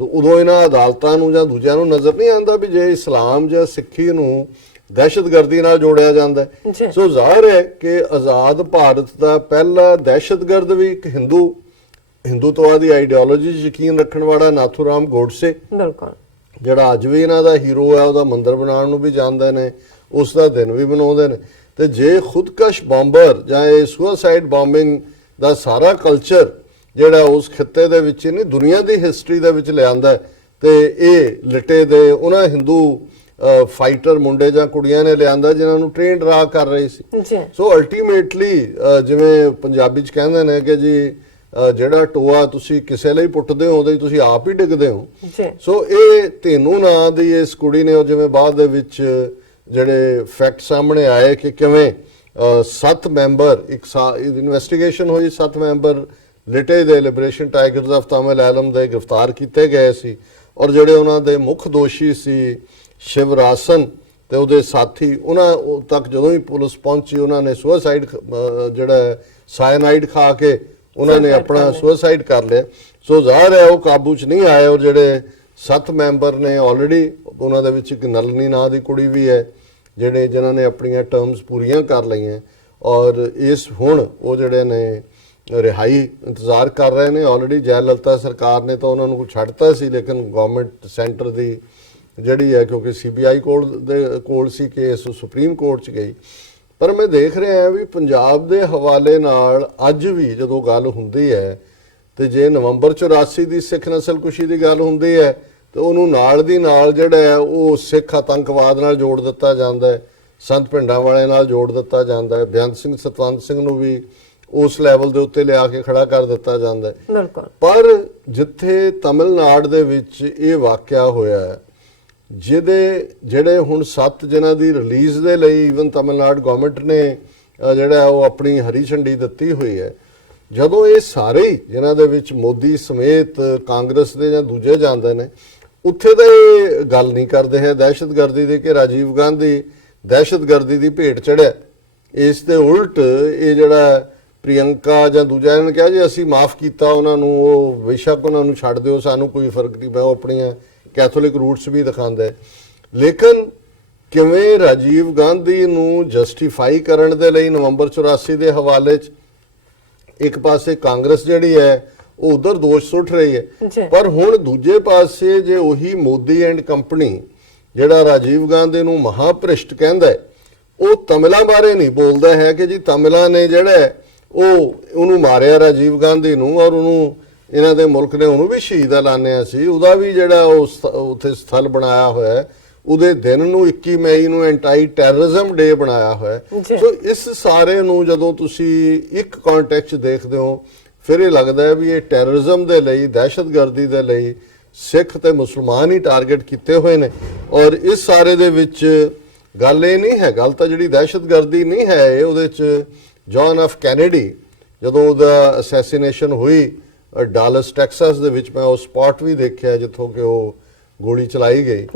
ਉਦੋਂ ਇਹਨਾਂ ਅਦਾਲਤਾਂ ਨੂੰ ਜਾਂ ਦੂਜਿਆਂ ਨੂੰ ਨਜ਼ਰ ਨਹੀਂ ਆਉਂਦਾ ਵੀ ਜੇ ਇਸਲਾਮ ਜਾਂ ਸਿੱਖੀ ਨੂੰ ਦਹਿਸ਼ਤਗਰਦੀ ਨਾਲ ਜੋੜਿਆ ਜਾਂਦਾ। ਸੋ ਜ਼ਾਹਰ ਹੈ ਕਿ ਆਜ਼ਾਦ ਭਾਰਤ ਦਾ ਪਹਿਲਾ ਦਹਿਸ਼ਤਗਰਦ ਵੀ ਇੱਕ ਹਿੰਦੂਤਵਾਦੀ ਆਈਡੀਓਲੋਜੀ 'ਚ ਯਕੀਨ ਰੱਖਣ ਵਾਲਾ ਨਾਥੂਰਾਮ ਗੋਡਸੇ, ਜਿਹੜਾ ਅੱਜ ਵੀ ਇਹਨਾਂ ਦਾ ਹੀਰੋ ਹੈ। ਉਹਦਾ ਮੰਦਿਰ ਬਣਾਉਣ ਨੂੰ ਵੀ ਜਾਂਦੇ ਨੇ, ਉਸ ਦਾ ਦਿਨ ਵੀ ਮਨਾਉਂਦੇ ਨੇ। ਤੇ ਜੇ ਖੁਦਕਸ਼ ਬੰਬਰ ਜਾਂ ਇਹ ਸੁਸਾਈਡ ਬੰਬਿੰਗ ਦਾ ਸਾਰਾ ਕਲਚਰ ਜਿਹੜਾ ਉਸ ਖਿੱਤੇ ਦੇ ਵਿੱਚ ਨਹੀਂ ਦੁਨੀਆ ਦੀ ਹਿਸਟਰੀ ਦੇ ਵਿੱਚ ਲਿਆਂਦਾ ਤੇ ਇਹ ਲਿਟੇ ਦੇ ਉਹਨਾਂ ਹਿੰਦੂ ਫਾਈਟਰ ਮੁੰਡੇ ਜਾਂ ਕੁੜੀਆਂ ਨੇ ਲਿਆਂਦਾ ਜਿਨ੍ਹਾਂ ਨੂੰ ਟ੍ਰੇਨ ਰਾ ਕਰ ਰਹੀ ਸੀ। ਸੋ ਅਲਟੀਮੇਟਲੀ ਜਿਵੇਂ ਪੰਜਾਬੀ ਚ ਕਹਿੰਦੇ ਨੇ ਕਿ ਜੀ ਜਿਹੜਾ ਟੋਆ ਤੁਸੀਂ ਕਿਸੇ ਲਈ ਪੁੱਟਦੇ ਹੋ ਉਹਦੇ 'ਚ ਤੁਸੀਂ ਆਪ ਹੀ ਡਿੱਗਦੇ ਹੋ। ਜੀ ਸੋ ਇਹ ਧੇਨੂ ਨਾਂ ਦੀ ਇਸ ਕੁੜੀ ਨੇ, ਉਹ ਜਿਵੇਂ ਬਾਅਦ ਦੇ ਵਿੱਚ ਜਿਹੜੇ ਫੈਕਟ ਸਾਹਮਣੇ ਆਏ ਕਿ ਕਿਵੇਂ 7 ਮੈਂਬਰ ਇਨਵੈਸਟੀਗੇਸ਼ਨ ਹੋਈ, 7 ਮੈਂਬਰ ਲਿਟੇ ਦੇ ਲਿਬਰੇਸ਼ਨ ਟਾਈਗਰਸ ਆਫ ਤਮਿਲ ਦੇ ਗ੍ਰਿਫਤਾਰ ਕੀਤੇ ਗਏ ਸੀ, ਔਰ ਜਿਹੜੇ ਉਹਨਾਂ ਦੇ ਮੁੱਖ ਦੋਸ਼ੀ ਸੀ ਸ਼ਿਵਰਾਸਨ ਤੇ ਉਹਦੇ ਸਾਥੀ, ਉਹਨਾਂ ਤੱਕ ਜਦੋਂ ਹੀ ਪੁਲਿਸ ਪਹੁੰਚੀ ਉਹਨਾਂ ਨੇ ਸੁਸਾਈਡ ਜਿਹੜਾ ਸਾਇਨਾਈਡ ਖਾ ਕੇ ਉਹਨਾਂ ਨੇ ਆਪਣਾ ਸੁਸਾਈਡ ਕਰ ਲਿਆ। ਸੋ ਜ਼ਾਹਰ ਹੈ ਉਹ ਕਾਬੂ 'ਚ ਨਹੀਂ ਆਏ, ਔਰ ਜਿਹੜੇ 7 ਮੈਂਬਰ ਨੇ ਆਲਰੇਡੀ, ਉਹਨਾਂ ਦੇ ਵਿੱਚ ਇੱਕ ਨਲਨੀ ਨਾਂ ਦੀ ਕੁੜੀ ਵੀ ਹੈ ਜਿਨ੍ਹਾਂ ਨੇ ਆਪਣੀਆਂ ਟਰਮਸ ਪੂਰੀਆਂ ਕਰ ਲਈਆਂ, ਔਰ ਇਸ ਹੁਣ ਉਹ ਜਿਹੜੇ ਨੇ ਰਿਹਾਈ ਇੰਤਜ਼ਾਰ ਕਰ ਰਹੇ ਨੇ। ਆਲਰੇਡੀ ਜੈਲਲਤਾ ਸਰਕਾਰ ਨੇ ਤਾਂ ਉਹਨਾਂ ਨੂੰ ਛੱਡਤਾ ਸੀ, ਲੇਕਿਨ ਗਵਰਨਮੈਂਟ ਸੈਂਟਰ ਦੀ ਜਿਹੜੀ ਹੈ, ਕਿਉਂਕਿ CBI ਕੋਲ ਸੀ ਕੇਸ, ਸੁਪਰੀਮ ਕੋਰਟ 'ਚ ਗਈ। ਪਰ ਮੈਂ ਦੇਖ ਰਿਹਾ ਵੀ ਪੰਜਾਬ ਦੇ ਹਵਾਲੇ ਨਾਲ ਅੱਜ ਵੀ ਜਦੋਂ ਗੱਲ ਹੁੰਦੀ ਹੈ ਤੇ ਜੇ ਨਵੰਬਰ 84 ਦੀ ਸਿੱਖ ਨਸਲਕੁਸ਼ੀ ਦੀ ਗੱਲ ਹੁੰਦੀ ਹੈ ਤੇ ਉਹਨੂੰ ਨਾਲ ਦੀ ਨਾਲ ਜਿਹੜਾ ਹੈ ਉਹ ਸਿੱਖ ਆਤੰਕਵਾਦ ਨਾਲ ਜੋੜ ਦਿੱਤਾ ਜਾਂਦਾ ਹੈ, ਸੰਤ ਪਿੰਡਾਂ ਵਾਲੇ ਨਾਲ ਜੋੜ ਦਿੱਤਾ ਜਾਂਦਾ ਹੈ, ਬੇਅੰਤ ਸਿੰਘ ਸਤਵੰਤ ਸਿੰਘ ਨੂੰ ਵੀ ਉਸ ਲੈਵਲ ਦੇ ਉੱਤੇ ਲਿਆ ਕੇ ਖੜਾ ਕਰ ਦਿੱਤਾ ਜਾਂਦਾ ਹੈ। ਬਿਲਕੁਲ। ਪਰ ਜਿੱਥੇ ਤਮਿਲਨਾਡੂ ਦੇ ਵਿੱਚ ਇਹ ਵਾਕਿਆ ਹੋਇਆ ਹੈ, ਜਿਹੜੇ ਹੁਣ 7 ਜਿਨ੍ਹਾਂ ਦੀ ਰਿਲੀਜ਼ ਦੇ ਲਈ ਇਵਨ ਤਮਿਲਨਾਡੂ ਗਵਰਨਮੈਂਟ ਨੇ ਜਿਹੜਾ ਉਹ ਆਪਣੀ ਹਰੀ ਝੰਡੀ ਦਿੱਤੀ ਹੋਈ ਹੈ, ਜਦੋਂ ਇਹ ਸਾਰੇ ਜਿਨ੍ਹਾਂ ਦੇ ਵਿੱਚ ਮੋਦੀ ਸਮੇਤ ਕਾਂਗਰਸ ਦੇ ਜਾਂ ਦੂਜੇ ਜਾਂਦੇ ਨੇ, ਉੱਥੇ ਤਾਂ ਇਹ ਗੱਲ ਨਹੀਂ ਕਰਦੇ ਹੈ ਦਹਿਸ਼ਤਗਰਦੀ ਦੀ ਕਿ ਰਾਜੀਵ ਗਾਂਧੀ ਦਹਿਸ਼ਤਗਰਦੀ ਦੀ ਭੇਟ ਚੜਿਆ। ਇਸ ਦੇ ਉਲਟ ਇਹ ਜਿਹੜਾ ਪ੍ਰਿਯੰਕਾ ਜਾਂ ਦੂਜਾ ਇਹਨਾਂ ਨੇ ਕਿਹਾ ਜੀ ਅਸੀਂ ਮਾਫ ਕੀਤਾ ਉਹਨਾਂ ਨੂੰ, ਉਹ ਬੇਸ਼ੱਕ ਉਹਨਾਂ ਨੂੰ ਛੱਡ ਦਿਓ, ਸਾਨੂੰ ਕੋਈ ਫਰਕ ਨਹੀਂ ਪਿਆ, ਉਹ ਆਪਣੀਆਂ ਕੈਥੋਲਿਕ ਰੂਟਸ ਵੀ ਦਿਖਾਉਂਦਾ ਹੈ। ਲੇਕਿਨ ਕਿਵੇਂ ਰਾਜੀਵ ਗਾਂਧੀ ਨੂੰ ਜਸਟੀਫਾਈ ਕਰਨ ਦੇ ਲਈ ਨਵੰਬਰ 84 ਦੇ ਹਵਾਲੇ 'ਚ ਇੱਕ ਪਾਸੇ ਕਾਂਗਰਸ ਜਿਹੜੀ ਹੈ ਉਹ ਉਧਰ ਦੋਸ਼ ਸੁੱਟ ਰਹੀ ਹੈ, ਪਰ ਹੁਣ ਦੂਜੇ ਪਾਸੇ ਜੇ ਉਹੀ ਮੋਦੀ ਐਂਡ ਕੰਪਨੀ ਜਿਹੜਾ ਰਾਜੀਵ ਗਾਂਧੀ ਨੂੰ ਮਹਾਭ੍ਰਿਸ਼ਟ ਕਹਿੰਦਾ ਹੈ, ਉਹ ਤਮਿਲਾਂ ਬਾਰੇ ਨਹੀਂ ਬੋਲਦਾ ਹੈ ਕਿ ਜੀ ਤਮਿਲਾਂ ਨੇ ਜਿਹੜਾ ਉਹਨੂੰ ਮਾਰਿਆ ਰਾਜੀਵ ਗਾਂਧੀ ਨੂੰ, ਔਰ ਉਹਨੂੰ ਇਹਨਾਂ ਦੇ ਮੁਲਕ ਨੇ ਉਹਨੂੰ ਵੀ ਸ਼ਹੀਦ ਐਲਾਨਿਆ ਸੀ, ਉਹਦਾ ਵੀ ਜਿਹੜਾ ਉੱਥੇ ਸਥਲ ਬਣਾਇਆ ਹੋਇਆ, ਉਹਦੇ ਦਿਨ ਨੂੰ 21 ਮਈ ਨੂੰ ਐਂਟੀ ਟੈਰਰਿਜ਼ਮ ਡੇ ਬਣਾਇਆ ਹੋਇਆ। ਸੋ ਇਸ ਸਾਰੇ ਨੂੰ ਜਦੋਂ ਤੁਸੀਂ ਇੱਕ ਕੰਟੈਕਸਟ ਦੇਖਦੇ ਹੋ, ਫਿਰ ਇਹ ਲੱਗਦਾ ਹੈ ਵੀ ਇਹ ਟੈਰਰਿਜ਼ਮ ਦੇ ਲਈ, ਦਹਿਸ਼ਤਗਰਦੀ ਦੇ ਲਈ ਸਿੱਖ ਤੇ ਮੁਸਲਮਾਨ ਹੀ ਟਾਰਗੇਟ ਕੀਤੇ ਹੋਏ ਨੇ। ਔਰ ਇਸ ਸਾਰੇ ਦੇ ਵਿੱਚ ਗੱਲ ਇਹ ਨਹੀਂ ਹੈ, ਗੱਲ ਤਾਂ ਜਿਹੜੀ ਦਹਿਸ਼ਤਗਰਦੀ ਨਹੀਂ ਹੈ, ਉਹਦੇ 'ਚ ਜੌਨ ਐਫ ਕੈਨੇਡੀ ਜਦੋਂ ਉਹਦਾ ਅਸੈਸੀਨੇਸ਼ਨ ਹੋਈ ਡਾਲਸ ਟੈਕਸਾਸ ਦੇ ਵਿੱਚ, ਮੈਂ ਉਹ ਸਪੌਟ ਵੀ ਦੇਖਿਆ ਜਿੱਥੋਂ ਕਿ ਉਹ ਗੋਲੀ ਚਲਾਈ ਗਈ,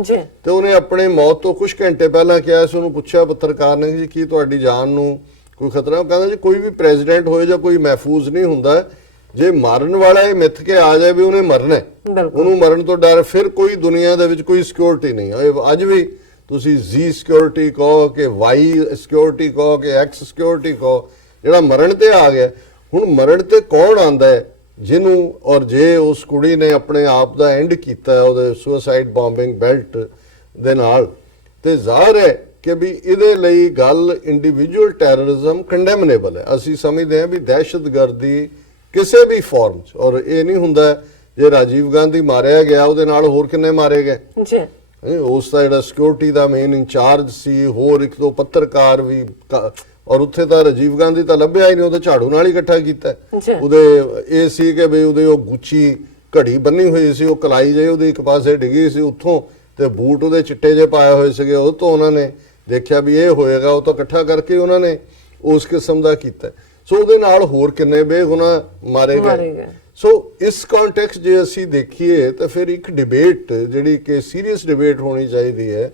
ਤੇ ਉਹਨੇ ਆਪਣੇ ਮੌਤ ਤੋਂ ਕੁਝ ਘੰਟੇ ਪਹਿਲਾਂ ਕਿਹਾ ਸੀ, ਉਹਨੂੰ ਪੁੱਛਿਆ ਪੱਤਰਕਾਰ ਨੇ ਜੀ ਕੀ ਤੁਹਾਡੀ ਜਾਨ ਨੂੰ ਕੋਈ ਖਤਰਾ, ਉਹ ਕਹਿੰਦਾ ਜੀ ਕੋਈ ਵੀ ਪ੍ਰੈਜ਼ੀਡੈਂਟ ਹੋਏ ਜਾਂ ਕੋਈ ਮਹਿਫੂਜ਼ ਨਹੀਂ ਹੁੰਦਾ, ਜੇ ਮਾਰਨ ਵਾਲਾ ਇਹ ਮਿੱਥ ਕੇ ਆ ਜਾਏ ਵੀ ਉਹਨੇ ਮਰਨਾ, ਉਹਨੂੰ ਮਰਨ ਤੋਂ ਡਰ, ਫਿਰ ਕੋਈ ਦੁਨੀਆ ਦੇ ਵਿੱਚ ਕੋਈ ਸਿਕਿਉਰਿਟੀ ਨਹੀਂ ਹੈ। ਅੱਜ ਵੀ ਤੁਸੀਂ Z ਸਿਕਿਉਰਿਟੀ ਕਹੋ ਕਿ Y ਸਿਕਿਉਰਿਟੀ ਕਹੋ ਕਿ X ਸਿਕਿਉਰਿਟੀ ਕਹੋ, ਜਿਹੜਾ ਮਰਨ ਤੇ ਆ ਗਿਆ, ਹੁਣ ਮਰਨ ਤੇ ਕੌਣ ਆਂਦਾ ਹੈ ਜਿਹਨੂੰ, ਔਰ ਜੇ ਉਸ ਕੁੜੀ ਨੇ ਆਪਣੇ ਆਪ ਦਾ ਐਂਡ ਕੀਤਾ ਉਹਦੇ ਸੁਸਾਈਡ ਬੰਬਿੰਗ ਬੈਲਟ ਦੇ ਨਾਲ, ਤੇ ਜ਼ਾਹਰ ਹੈ ਕਿ ਵੀ ਇਹਦੇ ਲਈ ਗੱਲ ਇੰਡੀਵਿਜੂਅਲ ਟੈਰਰਿਜ਼ਮ ਕੰਡੈਮਨੇਬਲ ਹੈ। ਅਸੀਂ ਸਮਝਦੇ ਹਾਂ ਵੀ ਦਹਿਸ਼ਤਗਰਦੀ ਕਿਸੇ ਵੀ ਫਾਰਮ 'ਚ, ਔਰ ਇਹ ਨਹੀਂ ਹੁੰਦਾ ਜੇ ਰਾਜੀਵ ਗਾਂਧੀ ਮਾਰਿਆ ਗਿਆ ਉਹਦੇ ਨਾਲ ਹੋਰ ਕਿੰਨੇ ਮਾਰੇ ਗਏ ਜੀ, ਉਸ ਦਾ ਜਿਹੜਾ ਸਿਕਿਉਰਿਟੀ ਦਾ ਮੇਨ ਇੰਚਾਰਜ ਸੀ, ਹੋਰ ਇੱਕ ਦੋ ਪੱਤਰਕਾਰ ਵੀ, ਔਰ ਉੱਥੇ ਤਾਂ ਰਾਜੀਵ ਗਾਂਧੀ ਤਾਂ ਲੱਭਿਆ ਹੀ ਨਹੀਂ, ਉਹਦੇ ਝਾੜੂ ਨਾਲ ਹੀ ਇਕੱਠਾ ਕੀਤਾ। ਉਹਦੇ ਇਹ ਸੀ ਕਿ ਵੀ ਉਹਦੇ ਉਹ ਗੁੱਚੀ ਘੜੀ ਬੰਨੀ ਹੋਈ ਸੀ, ਉਹ ਕਲਾਈ ਜਿਹੀ ਉਹਦੀ ਇੱਕ ਪਾਸੇ ਡਿੱਗੀ ਸੀ ਉੱਥੋਂ, ਤੇ ਬੂਟ ਉਹਦੇ ਚਿੱਟੇ ਜਿਹੇ ਪਾਏ ਹੋਏ ਸੀਗੇ, ਉਹ ਤੋਂ ਉਹਨਾਂ ਨੇ ਦੇਖਿਆ ਵੀ ਇਹ ਹੋਏਗਾ, ਉਹ ਤਾਂ ਇਕੱਠਾ ਕਰਕੇ ਉਹਨਾਂ ਨੇ ਉਸ ਕਿਸਮ ਦਾ ਕੀਤਾ। ਸੋ ਉਹਦੇ ਨਾਲ ਹੋਰ ਕਿੰਨੇ ਬੇਗੁਨਾਹ ਮਾਰੇ ਗਏ। ਸੋ ਇਸ ਕੰਟੈਕਸਟ ਜੇ ਅਸੀਂ ਦੇਖੀਏ ਤਾਂ ਫਿਰ ਇੱਕ ਡਿਬੇਟ ਜਿਹੜੀ ਕਿ ਸੀਰੀਅਸ ਡਿਬੇਟ ਹੋਣੀ ਚਾਹੀਦੀ ਹੈ।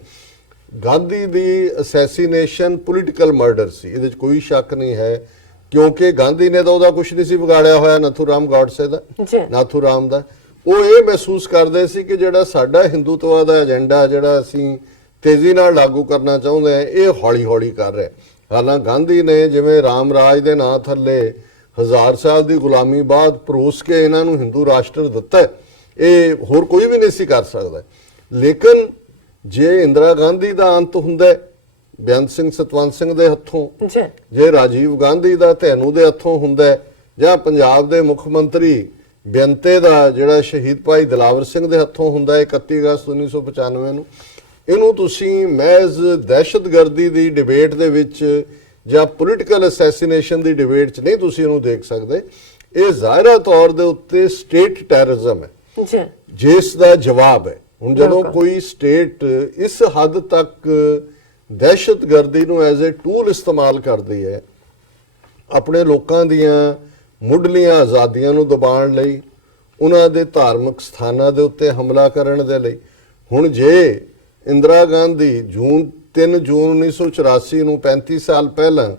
ਗਾਂਧੀ ਦੀ ਅਸੈਸੀਨੇਸ਼ਨ ਪੋਲੀਟੀਕਲ ਮਰਡਰ ਸੀ, ਇਹਦੇ 'ਚ ਕੋਈ ਸ਼ੱਕ ਨਹੀਂ ਹੈ, ਕਿਉਂਕਿ ਗਾਂਧੀ ਨੇ ਤਾਂ ਉਹਦਾ ਕੁਝ ਨਹੀਂ ਸੀ ਵਿਗਾੜਿਆ ਹੋਇਆ, ਨਾਥੂਰਾਮ ਗੌਡਸੇ ਦਾ, ਨਾਥੂਰਾਮ ਦਾ। ਉਹ ਇਹ ਮਹਿਸੂਸ ਕਰਦੇ ਸੀ ਕਿ ਜਿਹੜਾ ਸਾਡਾ ਹਿੰਦੂਤਵਾ ਦਾ ਏਜੰਡਾ ਜਿਹੜਾ ਅਸੀਂ ਤੇਜ਼ੀ ਨਾਲ ਲਾਗੂ ਕਰਨਾ ਚਾਹੁੰਦੇ ਹਾਂ, ਇਹ ਹੌਲੀ ਹੌਲੀ ਕਰ ਰਿਹਾ। ਹਾਲਾਂਕਿ ਗਾਂਧੀ ਨੇ ਜਿਵੇਂ ਰਾਮ ਰਾਜ ਦੇ ਨਾਂ ਥੱਲੇ 1000 ਸਾਲ ਦੀ ਗੁਲਾਮੀ ਬਾਅਦ ਪਰੋਸ ਕੇ ਇਹਨਾਂ ਨੂੰ ਹਿੰਦੂ ਰਾਸ਼ਟਰ ਦਿੱਤਾ, ਇਹ ਹੋਰ ਕੋਈ ਵੀ ਨਹੀਂ ਸੀ ਕਰ ਸਕਦਾ। ਲੇਕਿਨ ਜੇ ਇੰਦਰਾ ਗਾਂਧੀ ਦਾ ਅੰਤ ਹੁੰਦਾ ਬੇਅੰਤ ਸਿੰਘ ਸਤਵੰਤ ਸਿੰਘ ਦੇ ਹੱਥੋਂ, ਜੇ ਰਾਜੀਵ ਗਾਂਧੀ ਦਾ ਧੈਨੂ ਦੇ ਹੱਥੋਂ ਹੁੰਦਾ, ਜਾਂ ਪੰਜਾਬ ਦੇ ਮੁੱਖ ਮੰਤਰੀ ਬੇਅੰਤੇ ਦਾ ਜਿਹੜਾ ਸ਼ਹੀਦ ਭਾਈ ਦਿਲਾਵਰ ਸਿੰਘ ਦੇ ਹੱਥੋਂ ਹੁੰਦਾ 31 ਅਗਸਤ 1995 ਨੂੰ, ਇਹਨੂੰ ਤੁਸੀਂ ਮਹਿਜ਼ ਦਹਿਸ਼ਤਗਰਦੀ ਦੀ ਡਿਬੇਟ ਦੇ ਵਿੱਚ ਜਾਂ ਪੋਲੀਟੀਕਲ ਅਸੈਸੀਨੇਸ਼ਨ ਦੀ ਡਿਬੇਟ 'ਚ ਨਹੀਂ ਤੁਸੀਂ ਇਹਨੂੰ ਦੇਖ ਸਕਦੇ। ਇਹ ਜ਼ਾਹਿਰਾ ਤੌਰ ਦੇ ਉੱਤੇ ਸਟੇਟ ਟੈਰਰਿਜ਼ਮ ਹੈ ਜੀ ਜਿਸ ਦਾ ਜਵਾਬ ਹੈ। ਹੁਣ ਜਦੋਂ ਕੋਈ ਸਟੇਟ ਇਸ ਹੱਦ ਤੱਕ ਦਹਿਸ਼ਤਗਰਦੀ ਨੂੰ ਐਜ਼ ਅ ਟੂਲ ਇਸਤੇਮਾਲ ਕਰਦੀ ਹੈ ਆਪਣੇ ਲੋਕਾਂ ਦੀਆਂ ਮੁੱਢਲੀਆਂ ਆਜ਼ਾਦੀਆਂ ਨੂੰ ਦਬਾਉਣ ਲਈ, ਉਹਨਾਂ ਦੇ ਧਾਰਮਿਕ ਸਥਾਨਾਂ ਦੇ ਉੱਤੇ ਹਮਲਾ ਕਰਨ ਦੇ ਲਈ। ਹੁਣ ਜੇ ਇੰਦਰਾ ਗਾਂਧੀ 3 ਜੂਨ 1984 ਨੂੰ 35 ਸਾਲ ਪਹਿਲਾਂ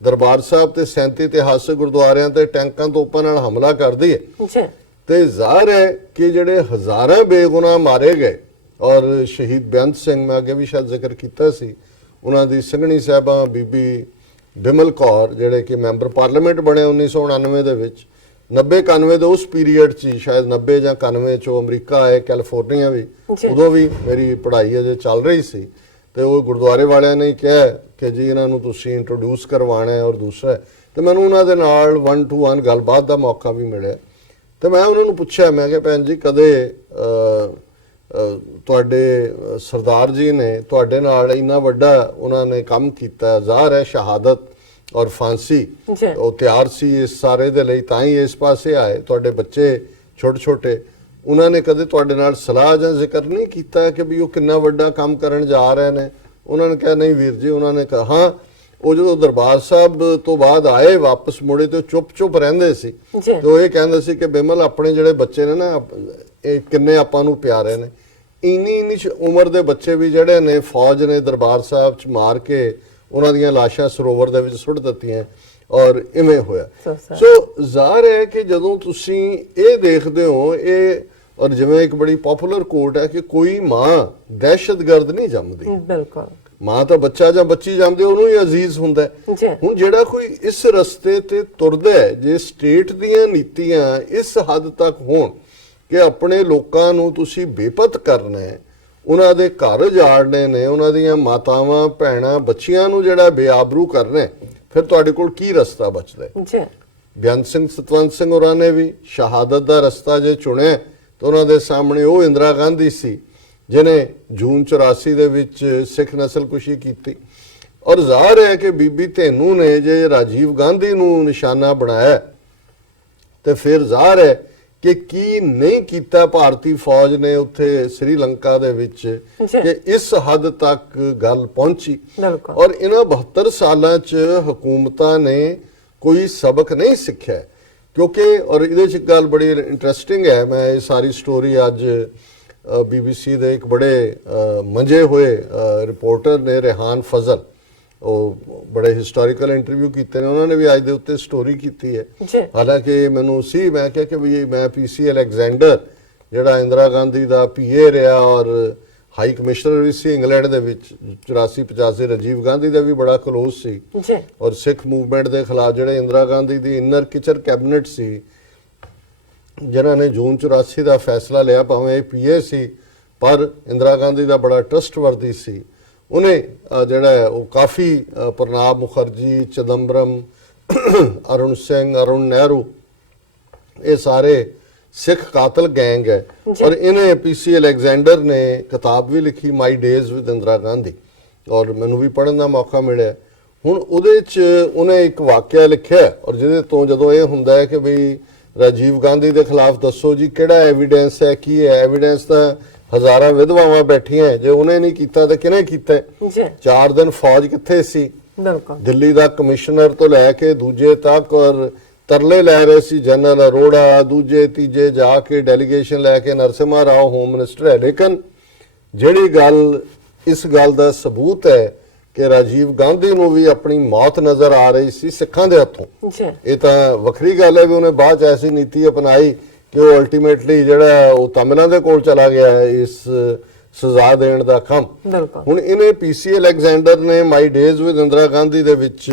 ਦਰਬਾਰ ਸਾਹਿਬ ਤੇ 37 ਇਤਿਹਾਸਕ ਗੁਰਦੁਆਰਿਆਂ ਤੇ ਟੈਂਕਾਂ ਤੋਪਾਂ ਨਾਲ ਹਮਲਾ ਕਰਦੀ ਹੈ ਜੀ ਤੇ ਜ਼ਾਹਰ ਹੈ ਕਿ ਜਿਹੜੇ ਹਜ਼ਾਰਾਂ ਬੇਗੁਨਾਹ ਮਾਰੇ ਗਏ ਔਰ ਸ਼ਹੀਦ ਬੇਅੰਤ ਸਿੰਘ, ਮੈਂ ਅੱਗੇ ਵੀ ਸ਼ਾਇਦ ਜ਼ਿਕਰ ਕੀਤਾ ਸੀ, ਉਹਨਾਂ ਦੀ ਸਿੰਘਣੀ ਸਾਹਿਬਾਂ ਬੀਬੀ ਬਿਮਲ ਕੌਰ ਜਿਹੜੇ ਕਿ ਮੈਂਬਰ ਪਾਰਲੀਮੈਂਟ ਬਣੇ 1999 ਦੇ ਵਿੱਚ, 90-91 ਦੇ ਉਸ ਪੀਰੀਅਡ 'ਚ ਹੀ, ਸ਼ਾਇਦ 90 ਜਾਂ 91 'ਚੋਂ ਅਮਰੀਕਾ ਆਏ, ਕੈਲੀਫੋਰਨੀਆ ਵੀ, ਉਦੋਂ ਵੀ ਮੇਰੀ ਪੜ੍ਹਾਈ ਅਜੇ ਚੱਲ ਰਹੀ ਸੀ ਤੇ ਉਹ ਗੁਰਦੁਆਰੇ ਵਾਲਿਆਂ ਨੇ ਕਿਹਾ ਕਿ ਜੀ ਇਹਨਾਂ ਨੂੰ ਤੁਸੀਂ ਇੰਟਰੋਡਿਊਸ ਕਰਵਾਉਣਾ ਹੈ। ਔਰ ਦੂਸਰਾ ਤੇ ਮੈਨੂੰ ਉਹਨਾਂ ਦੇ ਨਾਲ 1-to-1 ਗੱਲਬਾਤ ਦਾ ਮੌਕਾ ਵੀ ਮਿਲਿਆ ਤੇ ਮੈਂ ਉਹਨਾਂ ਨੂੰ ਪੁੱਛਿਆ, ਮੈਂ ਕਿਹਾ ਭੈਣ ਜੀ ਕਦੇ ਤੁਹਾਡੇ ਸਰਦਾਰ ਜੀ ਨੇ ਤੁਹਾਡੇ ਨਾਲ ਇੰਨਾ ਵੱਡਾ ਉਹਨਾਂ ਨੇ ਕੰਮ ਕੀਤਾ, ਜ਼ਾਹਰ ਹੈ ਸ਼ਹਾਦਤ ਔਰ ਫਾਂਸੀ ਉਹ ਤਿਆਰ ਸੀ ਇਸ ਸਾਰੇ ਦੇ ਲਈ, ਤਾਂ ਹੀ ਇਸ ਪਾਸੇ ਆਏ, ਤੁਹਾਡੇ ਬੱਚੇ ਛੋਟੇ ਛੋਟੇ, ਉਹਨਾਂ ਨੇ ਕਦੇ ਤੁਹਾਡੇ ਨਾਲ ਸਲਾਹ ਜਾਂ ਜ਼ਿਕਰ ਨਹੀਂ ਕੀਤਾ ਕਿ ਵੀ ਉਹ ਕਿੰਨਾ ਵੱਡਾ ਕੰਮ ਕਰਨ ਜਾ ਰਹੇ ਨੇ? ਉਹਨਾਂ ਨੇ ਕਿਹਾ ਨਹੀਂ ਵੀਰ ਜੀ। ਉਹਨਾਂ ਨੇ ਕਿਹਾ ਹਾਂ, ਉਹ ਜਦੋਂ ਦਰਬਾਰ ਸਾਹਿਬ ਤੋਂ ਬਾਅਦ ਆਏ ਵਾਪਸ ਮੁੜੇ ਤੇ ਚੁੱਪ ਰਹਿੰਦੇ ਸੀ ਤੇ ਉਹ ਇਹ ਕਹਿੰਦੇ ਸੀ ਕਿ ਬਿਮਲ ਆਪਣੇ ਜਿਹੜੇ ਬੱਚੇ ਨੇ ਨਾ ਇਹ ਕਿੰਨੇ ਆਪਾਂ ਨੂੰ ਪਿਆਰੇ ਨੇ, ਇੰਨੀ ਉਮਰ ਦੇ ਬੱਚੇ ਵੀ ਜਿਹੜੇ ਨੇ ਫੌਜ ਨੇ ਦਰਬਾਰ ਸਾਹਿਬ 'ਚ ਮਾਰ ਕੇ ਉਹਨਾਂ ਦੀਆਂ ਲਾਸ਼ਾਂ ਸਰੋਵਰ ਦੇ ਵਿੱਚ ਸੁੱਟ ਦਿੱਤੀਆਂ ਔਰ ਇਵੇਂ ਹੋਇਆ। ਸੋ ਜ਼ਾਹਰ ਹੈ ਕਿ ਜਦੋਂ ਤੁਸੀਂ ਇਹ ਦੇਖਦੇ ਹੋ ਇਹ, ਔਰ ਜਿਵੇਂ ਇੱਕ ਬੜੀ ਪਪੂਲਰ ਕੋਟ ਹੈ ਕਿ ਕੋਈ ਮਾਂ ਦਹਿਸ਼ਤਗਰਦ ਨਹੀਂ ਜੰਮਦੀ, ਬਿਲਕੁਲ ਮਾਂ ਤਾਂ ਬੱਚਾ ਜਾਂ ਬੱਚੀ ਜੰਮਦੇ ਉਹਨੂੰ ਹੀ ਅਜ਼ੀਜ਼ ਹੁੰਦਾ ਹੈ। ਹੁਣ ਜਿਹੜਾ ਕੋਈ ਇਸ ਰਸਤੇ ਤੇ ਤੁਰਦਾ ਹੈ, ਜੇ ਸਟੇਟ ਦੀਆਂ ਨੀਤੀਆਂ ਇਸ ਹੱਦ ਤੱਕ ਹੋਣ ਕਿ ਆਪਣੇ ਲੋਕਾਂ ਨੂੰ ਤੁਸੀਂ ਬੇਪਤ ਕਰਨਾ ਹੈ, ਉਹਨਾਂ ਦੇ ਘਰ ਉਜਾੜਨੇ ਨੇ, ਉਹਨਾਂ ਦੀਆਂ ਮਾਤਾਵਾਂ ਭੈਣਾਂ ਬੱਚੀਆਂ ਨੂੰ ਜਿਹੜਾ ਬੇਆਬਰੂ ਕਰਨਾ ਹੈ, ਫਿਰ ਤੁਹਾਡੇ ਕੋਲ ਕੀ ਰਸਤਾ ਬਚਦਾ ਹੈ? ਬੇਅੰਤ ਸਿੰਘ ਸਤਵੰਤ ਸਿੰਘ ਹੋਰਾਂ ਨੇ ਵੀ ਸ਼ਹਾਦਤ ਦਾ ਰਸਤਾ ਜੇ ਚੁਣਿਆ ਤਾਂ ਉਹਨਾਂ ਦੇ ਸਾਹਮਣੇ ਉਹ ਇੰਦਰਾ ਗਾਂਧੀ ਸੀ ਜਿਹਨੇ ਜੂਨ 84 ਦੇ ਵਿੱਚ ਸਿੱਖ ਨਸਲਕੁਸ਼ੀ ਕੀਤੀ। ਔਰ ਜ਼ਾਹਰ ਹੈ ਕਿ ਬੀਬੀ ਧੇਨੂ ਨੇ ਜੇ ਰਾਜੀਵ ਗਾਂਧੀ ਨੂੰ ਨਿਸ਼ਾਨਾ ਬਣਾਇਆ ਤੇ ਫਿਰ ਜ਼ਾਹਰ ਹੈ ਕਿ ਕੀ ਨਹੀਂ ਕੀਤਾ ਭਾਰਤੀ ਫੌਜ ਨੇ ਉੱਥੇ ਸ੍ਰੀਲੰਕਾ ਦੇ ਵਿੱਚ ਕਿ ਇਸ ਹੱਦ ਤੱਕ ਗੱਲ ਪਹੁੰਚੀ। ਔਰ ਇਹਨਾਂ 72 ਸਾਲਾਂ 'ਚ ਹਕੂਮਤਾਂ ਨੇ ਕੋਈ ਸਬਕ ਨਹੀਂ ਸਿੱਖਿਆ ਕਿਉਂਕਿ, ਔਰ ਇਹਦੇ 'ਚ ਇੱਕ ਗੱਲ ਬੜੀ ਇੰਟਰਸਟਿੰਗ ਹੈ, ਮੈਂ ਇਹ ਸਾਰੀ ਸਟੋਰੀ ਅੱਜ BBC ਦੇ ਇੱਕ ਬੜੇ ਮੰਜੇ ਹੋਏ ਰਿਪੋਰਟਰ ਨੇ ਰੇਹਾਨ ਫਜ਼ਲ, ਉਹ ਬੜੇ ਹਿਸਟੋਰੀਕਲ ਇੰਟਰਵਿਊ ਕੀਤੇ ਨੇ, ਉਹਨਾਂ ਨੇ ਵੀ ਅੱਜ ਦੇ ਉੱਤੇ ਸਟੋਰੀ ਕੀਤੀ ਹੈ। ਹਾਲਾਂਕਿ ਮੈਨੂੰ ਸੀ, ਮੈਂ ਕਿਹਾ ਕਿ ਵੀ ਮੈਂ PC ਅਲੈਗਜ਼ੈਂਡਰ ਜਿਹੜਾ ਇੰਦਰਾ ਗਾਂਧੀ ਦਾ PA ਰਿਹਾ ਔਰ ਹਾਈ ਕਮਿਸ਼ਨਰ ਵੀ ਸੀ ਇੰਗਲੈਂਡ ਦੇ ਵਿੱਚ 84-85, ਰਾਜੀਵ ਗਾਂਧੀ ਦਾ ਵੀ ਬੜਾ ਕਲੋਜ਼ ਸੀ ਔਰ ਸਿੱਖ ਮੂਵਮੈਂਟ ਦੇ ਖਿਲਾਫ ਜਿਹੜੇ ਇੰਦਰਾ ਗਾਂਧੀ ਦੀ ਇਨਰ ਕਿਚਨ ਕੈਬਨਿਟ ਸੀ ਜਿਨ੍ਹਾਂ ਨੇ ਜੂਨ 84 ਦਾ ਫੈਸਲਾ ਲਿਆ, ਭਾਵੇਂ ਇਹ PA ਸੀ ਪਰ ਇੰਦਰਾ ਗਾਂਧੀ ਦਾ ਬੜਾ ਟਰਸਟਵਰਦੀ ਸੀ। ਉਹਨੇ ਜਿਹੜਾ ਉਹ ਕਾਫੀ ਪ੍ਰਣਾਬ ਮੁਖਰਜੀ, ਚਿਦੰਬਰਮ, ਅਰੁਣ ਸਿੰਘ, ਅਰੁਣ ਨਹਿਰੂ, ਇਹ ਸਾਰੇ ਸਿੱਖ ਕਾਤਲ ਗੈਂਗ ਹੈ। ਔਰ ਇਹਨੇ PC ਅਲੈਗਜ਼ੈਂਡਰ ਨੇ ਕਿਤਾਬ ਵੀ ਲਿਖੀ ਮਾਈ ਡੇਜ਼ ਵਿਦ ਇੰਦਰਾ ਗਾਂਧੀ ਔਰ ਮੈਨੂੰ ਵੀ ਪੜ੍ਹਨ ਦਾ ਮੌਕਾ ਮਿਲਿਆ। ਹੁਣ ਉਹਦੇ 'ਚ ਉਹਨੇ ਇੱਕ ਵਾਕਿਆ ਲਿਖਿਆ ਔਰ ਜਿਹਦੇ ਤੋਂ ਜਦੋਂ ਇਹ ਹੁੰਦਾ ਹੈ ਕਿ ਵੀ ਰਾਜੀਵ ਗਾਂਧੀ ਦੇ ਖਿਲਾਫ ਦੱਸੋ ਜੀ ਕਿਹੜਾ ਐਵੀਡੈਂਸ ਹੈ, ਕੀ ਹੈ ਐਵੀਡੈਂਸ, ਤਾਂ ਹਜ਼ਾਰਾਂ ਵਿਧਵਾਵਾਂ ਬੈਠੀਆਂ, ਜੇ ਉਹਨੇ ਨਹੀਂ ਕੀਤਾ ਤਾਂ ਕਿਹਨੇ ਕੀਤਾ? 4 ਦਿਨ ਫੌਜ ਕਿੱਥੇ ਸੀ? ਦਿੱਲੀ ਦਾ ਕਮਿਸ਼ਨਰ ਤੋਂ ਲੈ ਕੇ ਦੂਜੇ ਤੱਕ, ਔਰ ਤਰਲੇ ਲੈ ਰਹੇ ਸੀ ਜਨਰਲ ਅਰੋੜਾ, ਦੂਜੇ ਤੀਜੇ ਜਾ ਕੇ ਡੈਲੀਗੇਸ਼ਨ ਲੈ ਕੇ, ਨਰਸਿਮਹਾ ਰਾਓ ਹੋਮ ਮਿਨਿਸਟਰ ਹੈ। ਲੇਕਿਨ ਜਿਹੜੀ ਗੱਲ ਇਸ ਗੱਲ ਦਾ ਸਬੂਤ ਹੈ ਕਿ ਰਾਜੀਵ ਗਾਂਧੀ ਨੂੰ ਵੀ ਆਪਣੀ ਮੌਤ ਨਜ਼ਰ ਆ ਰਹੀ ਸੀ ਸਿੱਖਾਂ ਦੇ ਹੱਥੋਂ। ਇਹ ਤਾਂ ਵੱਖਰੀ ਗੱਲ ਹੈ ਵੀ ਉਹਨੇ ਬਾਅਦ 'ਚ ਐਸੀ ਨੀਤੀ ਅਪਣਾਈ ਕਿ ਉਹ ਅਲਟੀਮੇਟਲੀ ਜਿਹੜਾ ਉਹ ਤਮਿਲਾਂ ਦੇ ਕੋਲ ਚਲਾ ਗਿਆ ਹੈ ਇਸ ਸਜ਼ਾ ਦੇਣ ਦਾ ਕੰਮ। ਹੁਣ ਇਹਨੇ PC ਅਲੈਗਜ਼ੈਂਡਰ ਨੇ ਮਾਈ ਡੇਜ਼ ਵਿਦ ਇੰਦਰਾ ਗਾਂਧੀ ਦੇ ਵਿੱਚ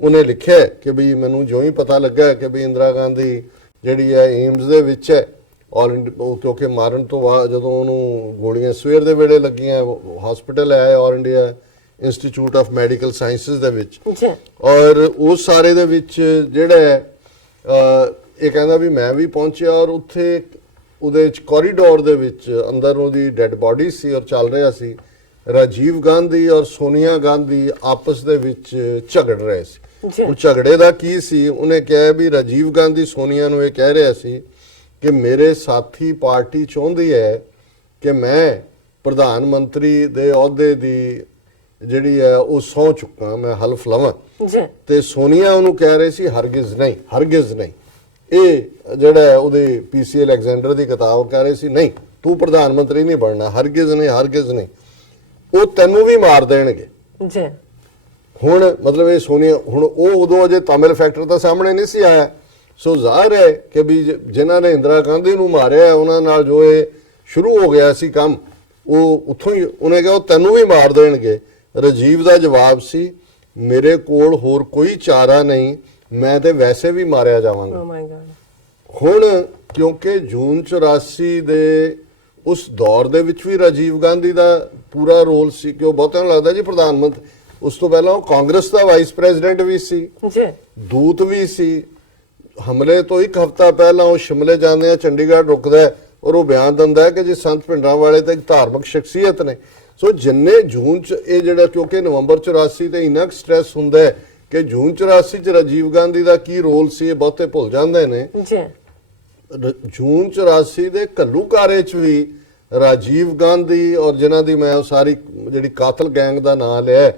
ਉਹਨੇ ਲਿਖਿਆ ਕਿ ਵੀ ਮੈਨੂੰ ਜਿਉਂ ਹੀ ਪਤਾ ਲੱਗਾ ਕਿ ਵੀ ਇੰਦਰਾ ਗਾਂਧੀ ਜਿਹੜੀ ਹੈ ਏਮਸ ਦੇ ਵਿੱਚ ਹੈ ਔਰ ਕਿਉਂਕਿ ਮਾਰਨ ਤੋਂ ਬਾਅਦ ਜਦੋਂ ਉਹਨੂੰ ਗੋਲੀਆਂ ਸਵੇਰ ਦੇ ਵੇਲੇ ਲੱਗੀਆਂ, ਹਸਪੀਟਲ ਆਏ ਔਰ India institute of medical sciences ਦੇ ਵਿੱਚ, ਔਰ ਉਸ ਸਾਰੇ ਦੇ ਵਿੱਚ ਜਿਹੜਾ ਇਹ ਕਹਿੰਦਾ ਵੀ ਮੈਂ ਵੀ ਪਹੁੰਚਿਆ ਔਰ ਉੱਥੇ ਉਹਦੇ ਵਿੱਚ ਕੋਰੀਡੋਰ ਦੇ ਵਿੱਚ ਅੰਦਰ ਉਹਦੀ ਡੈੱਡ ਬਾਡੀ ਸੀ ਔਰ ਚੱਲ ਰਿਹਾ ਸੀ ਰਾਜੀਵ ਗਾਂਧੀ ਔਰ ਸੋਨੀਆ ਗਾਂਧੀ ਆਪਸ ਦੇ ਵਿੱਚ ਝਗੜ ਰਹੇ ਸੀ ਜੀ। ਹੁਣ ਝਗੜੇ ਦਾ ਕੀ ਸੀ, ਉਹਨੇ ਕਿਹਾ ਵੀ ਰਾਜੀਵ ਗਾਂਧੀ ਸੋਨੀਆ ਨੂੰ ਇਹ ਕਹਿ ਰਿਹਾ ਸੀ ਕਿ ਮੇਰੇ ਸਾਥੀ ਪਾਰਟੀ ਚਾਹੁੰਦੀ ਹੈ ਕਿ ਮੈਂ ਪ੍ਰਧਾਨ ਮੰਤਰੀ ਦੇ ਅਹੁਦੇ ਦੀ ਜਿਹੜੀ ਹੈ ਉਹ ਸਹੁੰ ਚੁੱਕਾਂ, ਮੈਂ ਹਲਫ ਲਵਾਂ। ਜੀ ਤੇ ਸੋਨੀਆ ਉਹਨੂੰ ਕਹਿ ਰਹੀ ਸੀ ਹਰਗਿਜ਼ ਨਹੀਂ, ਹਰਗਿਜ਼ ਨਹੀਂ। ਇਹ ਜਿਹੜਾ ਹੈ ਉਹਦੇ ਪੀਸੀ ਅਲੈਗਜ਼ੈਂਡਰ ਦੀ ਕਿਤਾਬ ਕਹਿ ਰਹੀ ਸੀ ਨਹੀਂ ਤੂੰ ਪ੍ਰਧਾਨ ਮੰਤਰੀ ਨਹੀਂ ਬਣਨਾ, ਹਰਗਿਜ਼ ਨਹੀਂ, ਹਰਗਿਜ਼ ਨਹੀਂ, ਉਹ ਤੈਨੂੰ ਵੀ ਮਾਰ ਦੇਣਗੇ। ਜੀ ਹੁਣ ਮਤਲਬ ਇਹ ਸੋਨੀਆ, ਹੁਣ ਉਹ ਉਦੋਂ ਅਜੇ ਤਾਮਿਲ ਫੈਕਟਰ ਤਾਂ ਸਾਹਮਣੇ ਨਹੀਂ ਸੀ ਆਇਆ, ਸੋ ਜ਼ਾਹਿਰ ਹੈ ਕਿ ਵੀ ਜਿਨ੍ਹਾਂ ਨੇ ਇੰਦਰਾ ਗਾਂਧੀ ਨੂੰ ਮਾਰਿਆ ਉਹਨਾਂ ਨਾਲ ਜੋ ਇਹ ਸ਼ੁਰੂ ਹੋ ਗਿਆ ਸੀ ਕੰਮ, ਉਹ ਉੱਥੋਂ ਹੀ ਉਹਨੇ ਕਿਹਾ ਉਹ ਤੈਨੂੰ ਵੀ ਮਾਰ ਦੇਣਗੇ। ਰਾਜੀਵ ਦਾ ਜਵਾਬ ਸੀ ਮੇਰੇ ਕੋਲ ਹੋਰ ਕੋਈ ਚਾਰਾ ਨਹੀਂ, ਮੈਂ ਤੇ ਵੈਸੇ ਵੀ ਮਾਰਿਆ ਜਾਵਾਂਗਾ। ਓ ਮਾਈ ਗॉड। ਹੁਣ ਕਿਉਂਕਿ ਜੂਨ 84 ਦੇ ਉਸ ਦੌਰ ਦੇ ਵਿੱਚ ਵੀ ਰਾਜੀਵ ਗਾਂਧੀ ਦਾ ਪੂਰਾ ਰੋਲ ਸੀ ਕਿ ਉਹ ਬਹੁਤਿਆਂ ਨੂੰ ਲੱਗਦਾ ਜੀ ਪ੍ਰਧਾਨ ਮੰਤਰੀ, ਉਸ ਤੋਂ ਪਹਿਲਾਂ ਉਹ ਕਾਂਗਰਸ ਦਾ ਵਾਈਸ ਪ੍ਰੈਜ਼ੀਡੈਂਟ ਵੀ ਸੀ, ਜੀ ਦੂਤ ਵੀ ਸੀ। ਹਮਲੇ ਤੋਂ ਇੱਕ ਹਫ਼ਤਾ ਪਹਿਲਾਂ ਉਹ ਸ਼ਿਮਲੇ ਜਾਂਦੇ ਆ, ਚੰਡੀਗੜ੍ਹ ਰੁਕਦਾ ਹੈ ਔਰ ਉਹ ਬਿਆਨ ਦਿੰਦਾ ਹੈ ਕਿ ਜੀ ਸੰਤ ਭਿੰਡਰਾਂਵਾਲੇ ਤਾਂ ਇੱਕ ਧਾਰਮਿਕ ਸ਼ਖਸੀਅਤ ਨੇ। ਸੋ ਜਿੰਨੇ ਜੂਨ ਚ ਇਹ ਜਿਹੜਾ, ਕਿਉਂਕਿ ਨਵੰਬਰ 84 ਤੇ ਇੰਨਾ ਸਟ੍ਰੈਸ ਹੁੰਦਾ ਹੈ ਕਿ ਜੂਨ 84 ਚ ਰਾਜੀਵ ਗਾਂਧੀ ਦਾ ਕੀ ਰੋਲ ਸੀ ਇਹ ਬਹੁਤੇ ਭੁੱਲ ਜਾਂਦੇ ਨੇ। ਜੀ ਜੂਨ 84 ਦੇ ਘੱਲੂਘਾਰੇ ਚ ਵੀ ਰਾਜੀਵ ਗਾਂਧੀ ਔਰ ਜਿਨ੍ਹਾਂ ਦੀ ਮੈਂ ਉਹ ਸਾਰੀ ਜਿਹੜੀ ਕਾਤਲ ਗੈਂਗ ਦਾ ਨਾਂ ਲਿਆ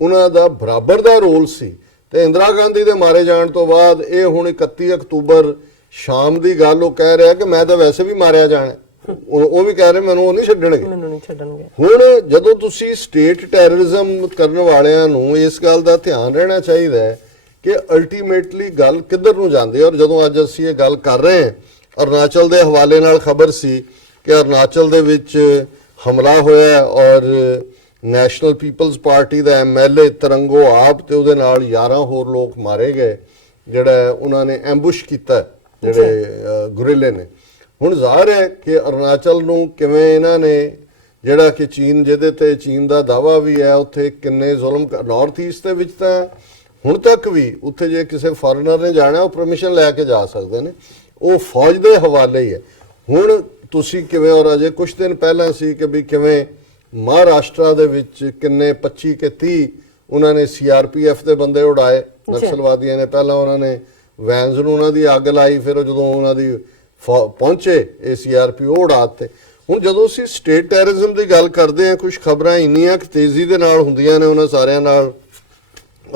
ਉਹਨਾਂ ਦਾ ਬਰਾਬਰ ਦਾ ਰੋਲ ਸੀ। ਤੇ ਇੰਦਰਾ ਗਾਂਧੀ ਦੇ ਮਾਰੇ ਜਾਣ ਤੋਂ ਬਾਅਦ ਇਹ ਹੁਣ 31 ਅਕਤੂਬਰ ਸ਼ਾਮ ਦੀ ਗੱਲ ਉਹ ਕਹਿ ਰਿਹਾ ਕਿ ਮੈਂ ਤਾਂ ਵੈਸੇ ਵੀ ਮਾਰਿਆ ਜਾਣਾ, ਉਹ ਵੀ ਕਹਿ ਰਹੇ ਮੈਨੂੰ ਉਹ ਨਹੀਂ ਛੱਡਣਗੇ, ਮੈਨੂੰ ਨਹੀਂ ਛੱਡਣਗੇ। ਹੁਣ ਜਦੋਂ ਤੁਸੀਂ ਸਟੇਟ ਟੈਰਰਿਜ਼ਮ ਕਰਨ ਵਾਲਿਆਂ ਨੂੰ ਇਸ ਗੱਲ ਦਾ ਧਿਆਨ ਰਹਿਣਾ ਚਾਹੀਦਾ ਹੈ ਕਿ ਅਲਟੀਮੇਟਲੀ ਗੱਲ ਕਿੱਧਰ ਨੂੰ ਜਾਂਦੀ ਹੈ। ਔਰ ਜਦੋਂ ਅੱਜ ਅਸੀਂ ਇਹ ਗੱਲ ਕਰ ਰਹੇ ਹਾਂ, ਅਰੁਣਾਚਲ ਦੇ ਹਵਾਲੇ ਨਾਲ ਖਬਰ ਸੀ ਕਿ ਅਰੁਣਾਚਲ ਦੇ ਵਿੱਚ ਹਮਲਾ ਹੋਇਆ ਔਰ ਨੈਸ਼ਨਲ ਪੀਪਲਜ਼ ਪਾਰਟੀ ਦਾ ਐਮਐਲਏ ਤਰੰਗੋ ਆਪ ਤੇ ਉਹਦੇ ਨਾਲ 11 ਹੋਰ ਲੋਕ ਮਾਰੇ ਗਏ, ਜਿਹੜਾ ਉਹਨਾਂ ਨੇ ਐਂਬੁਸ਼ ਕੀਤਾ ਜਿਹੜੇ ਗੁਰਿੱਲੇ ਨੇ। ਹੁਣ ਜ਼ਾਹਰ ਹੈ ਕਿ ਅਰੁਣਾਚਲ ਨੂੰ ਕਿਵੇਂ ਇਹਨਾਂ ਨੇ ਜਿਹੜਾ ਕਿ ਚੀਨ, ਜਿਹਦੇ ਤੇ ਚੀਨ ਦਾ ਦਾਵਾ ਵੀ ਹੈ, ਉੱਥੇ ਕਿੰਨੇ ਜ਼ੁਲਮ, ਨਾਰਥ ਈਸਟ ਦੇ ਵਿੱਚ ਤਾਂ ਹੁਣ ਤੱਕ ਵੀ ਉੱਥੇ ਜੇ ਕਿਸੇ ਫੋਰਨਰ ਨੇ ਜਾਣਾ ਉਹ ਪਰਮਿਸ਼ਨ ਲੈ ਕੇ ਜਾ ਸਕਦੇ ਨੇ, ਉਹ ਫੌਜ ਦੇ ਹਵਾਲੇ ਹੀ ਹੈ। ਹੁਣ ਤੁਸੀਂ ਕਿਵੇਂ, ਔਰ ਅਜੇ ਕੁਝ ਦਿਨ ਪਹਿਲਾਂ ਸੀ ਕਿ ਵੀ ਕਿਵੇਂ ਮਹਾਰਾਸ਼ਟਰ ਦੇ ਵਿੱਚ ਕਿੰਨੇ 25 ਕੇ 30 ਉਹਨਾਂ ਨੇ ਸੀਆਰਪੀਐਫ ਦੇ ਬੰਦੇ ਉਡਾਏ, ਨਕਸਲਵਾਦੀਆਂ ਨੇ। ਪਹਿਲਾਂ ਉਹਨਾਂ ਨੇ ਵੈਨਸ ਨੂੰ ਉਹਨਾਂ ਦੀ ਅੱਗ ਲਾਈ, ਫਿਰ ਜਦੋਂ ਉਹਨਾਂ ਦੀ ਪਹੁੰਚੇ ਇਹ ਸੀਆਰਪੀ ਉਹ ਉਡਾਤੇ। ਹੁਣ ਜਦੋਂ ਅਸੀਂ ਸਟੇਟ ਟੈਰਰਿਜ਼ਮ ਦੀ ਗੱਲ ਕਰਦੇ ਹਾਂ, ਕੁਝ ਖਬਰਾਂ ਇੰਨੀਆਂ ਕਿ ਤੇਜ਼ੀ ਦੇ ਨਾਲ ਹੁੰਦੀਆਂ ਨੇ, ਉਹਨਾਂ ਸਾਰਿਆਂ ਨਾਲ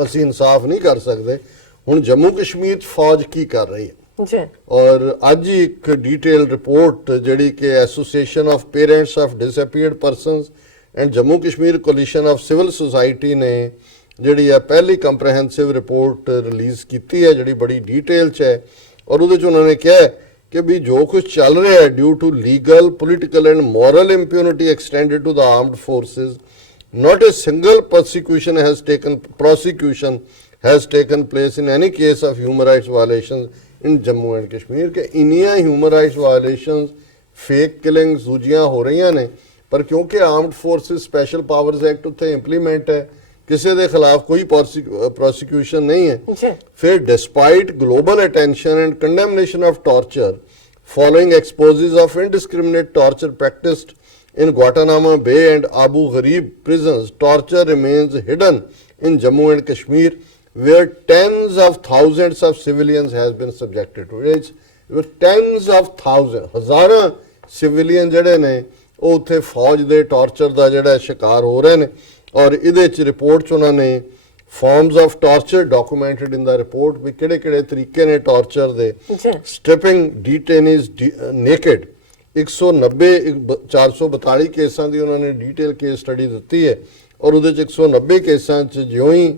ਅਸੀਂ ਇਨਸਾਫ ਨਹੀਂ ਕਰ ਸਕਦੇ। ਹੁਣ ਜੰਮੂ ਕਸ਼ਮੀਰ 'ਚ ਫੌਜ ਕੀ ਕਰ ਰਹੀ ਹੈ ਜੀ, ਔਰ ਅੱਜ ਹੀ ਇੱਕ ਡੀਟੇਲ ਰਿਪੋਰਟ ਜਿਹੜੀ ਕਿ association of parents of disappeared persons and Jammu Kashmir coalition of civil society ਨੇ ਜਿਹੜੀ ਹੈ ਪਹਿਲੀ ਕੰਪਰੈਹੈਂਸਿਵ ਰਿਪੋਰਟ ਰਿਲੀਜ਼ ਕੀਤੀ ਹੈ, ਜਿਹੜੀ ਬੜੀ ਡਿਟੇਲ 'ਚ ਹੈ। ਔਰ ਉਹਦੇ 'ਚ ਉਹਨਾਂ ਨੇ ਕਿਹਾ ਕਿ ਵੀ ਜੋ ਕੁਝ ਚੱਲ ਰਿਹਾ ਹੈ due to legal, political and moral impunity extended to the armed forces, not a single prosecution has taken place in any case of human rights violations in Jammu and Kashmir। ਕਿ ਇੰਨੀਆਂ human rights violations, fake killings ਦੂਜੀਆਂ ਹੋ ਰਹੀਆਂ ਨੇ, ਪਰ ਕਿਉਂਕਿ armed forces special powers act ਉੱਥੇ implement ਹੈ, ਕਿਸੇ ਦੇ ਖਿਲਾਫ ਕੋਈ ਪ੍ਰੋਸੀਕਿਊਸ਼ਨ ਨਹੀਂ ਹੈ। ਫਿਰ despite global attention and condemnation of torture following exposes of indiscriminate torture practiced in Guantanamo Bay and Abu Ghraib prisons, torture remains hidden in Jammu and Kashmir, where tens of thousands of civilians has been subjected to it. Where tens of thousands, ਹਜ਼ਾਰਾਂ civilian ਜਿਹੜੇ ਨੇ ਉਹ ਉੱਥੇ ਫੌਜ ਦੇ torture ਦਾ ਜਿਹੜਾ ਸ਼ਿਕਾਰ ਹੋ ਰਹੇ ਨੇ। ਔਰ ਇਹਦੇ ਚ ਰਿਪੋਰਟ ਚ ਉਹਨਾਂ ਨੇ forms of torture documented in the report, ਵੀ ਕਿਹੜੇ ਕਿਹੜੇ ਤਰੀਕੇ ਨੇ ਟਾਰਚਰ ਦੇ। stripping detainees naked, 442 ਕੇਸਾਂ ਦੀ ਉਹਨਾਂ ਨੇ ਡੀਟੇਲ ਕੇਸ ਸਟੱਡੀ ਦਿੱਤੀ ਹੈ। ਔਰ ਉਹਦੇ ਚ 190 ਕੇਸਾਂ ਚ ਜਿਉਂ ਹੀ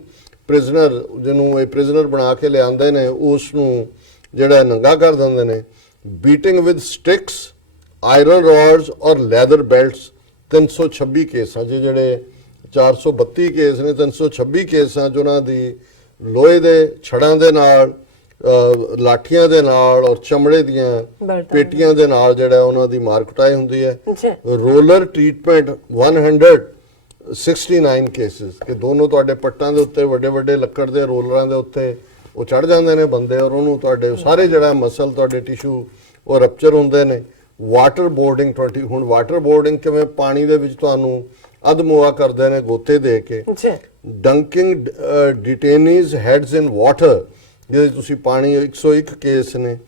ਪ੍ਰਿਜ਼ਨਰ, ਜਿਹਨੂੰ ਇਹ ਪ੍ਰਿਜ਼ਨਰ ਬਣਾ ਕੇ ਲਿਆਉਂਦੇ ਨੇ, ਉਸ ਨੂੰ ਜਿਹੜਾ ਨੰਗਾ ਕਰ ਦਿੰਦੇ ਨੇ। Beating with sticks, iron rods or leather belts, 326 ਕੇਸਾਂ ਚ ਜਿਹੜੇ 432 ਕੇਸ ਨੇ, 326 ਕੇਸਾਂ 'ਚ ਉਹਨਾਂ ਦੀ ਲੋਹੇ ਦੇ ਛੜਾਂ ਦੇ ਨਾਲ, ਲਾਠੀਆਂ ਦੇ ਨਾਲ ਔਰ ਚਮੜੇ ਦੀਆਂ ਪੇਟੀਆਂ ਦੇ ਨਾਲ ਜਿਹੜਾ ਉਹਨਾਂ ਦੀ ਮਾਰ ਕੁਟਾਈ ਹੁੰਦੀ ਹੈ। ਰੋਲਰ ਟ੍ਰੀਟਮੈਂਟ 169 ਕੇਸਿਸ, ਕਿ ਦੋਨੋਂ ਤੁਹਾਡੇ ਪੱਟਾਂ ਦੇ ਉੱਤੇ ਵੱਡੇ ਵੱਡੇ ਲੱਕੜ ਦੇ ਰੋਲਰਾਂ ਦੇ ਉੱਤੇ ਉਹ ਚੜ ਜਾਂਦੇ ਨੇ ਬੰਦੇ, ਔਰ ਉਹਨੂੰ ਤੁਹਾਡੇ ਸਾਰੇ ਜਿਹੜਾ ਮਸਲ, ਤੁਹਾਡੇ ਟਿਸ਼ੂ ਉਹ ਰਪਚਰ ਹੁੰਦੇ ਨੇ। ਵਾਟਰ ਬੋਰਡਿੰਗ 20, ਹੁਣ ਵਾਟਰ ਬੋਰਡਿੰਗ ਕਿਵੇਂ, ਪਾਣੀ ਦੇ ਵਿੱਚ ਤੁਹਾਨੂੰ ਅਧਮੋਆ ਕਰਦੇ ਨੇ ਗੋਤੇ ਦੇ ਕੇ। ਜੀ ਡੰਕਿੰਗ ਡਿਟੇਨੀਜ਼ ਹੈਡਸ ਇਨ ਵਾਟਰ, ਜਿਹਦੇ ਤੁਸੀਂ ਪਾਣੀ 101 ਕੇਸ ਨੇ।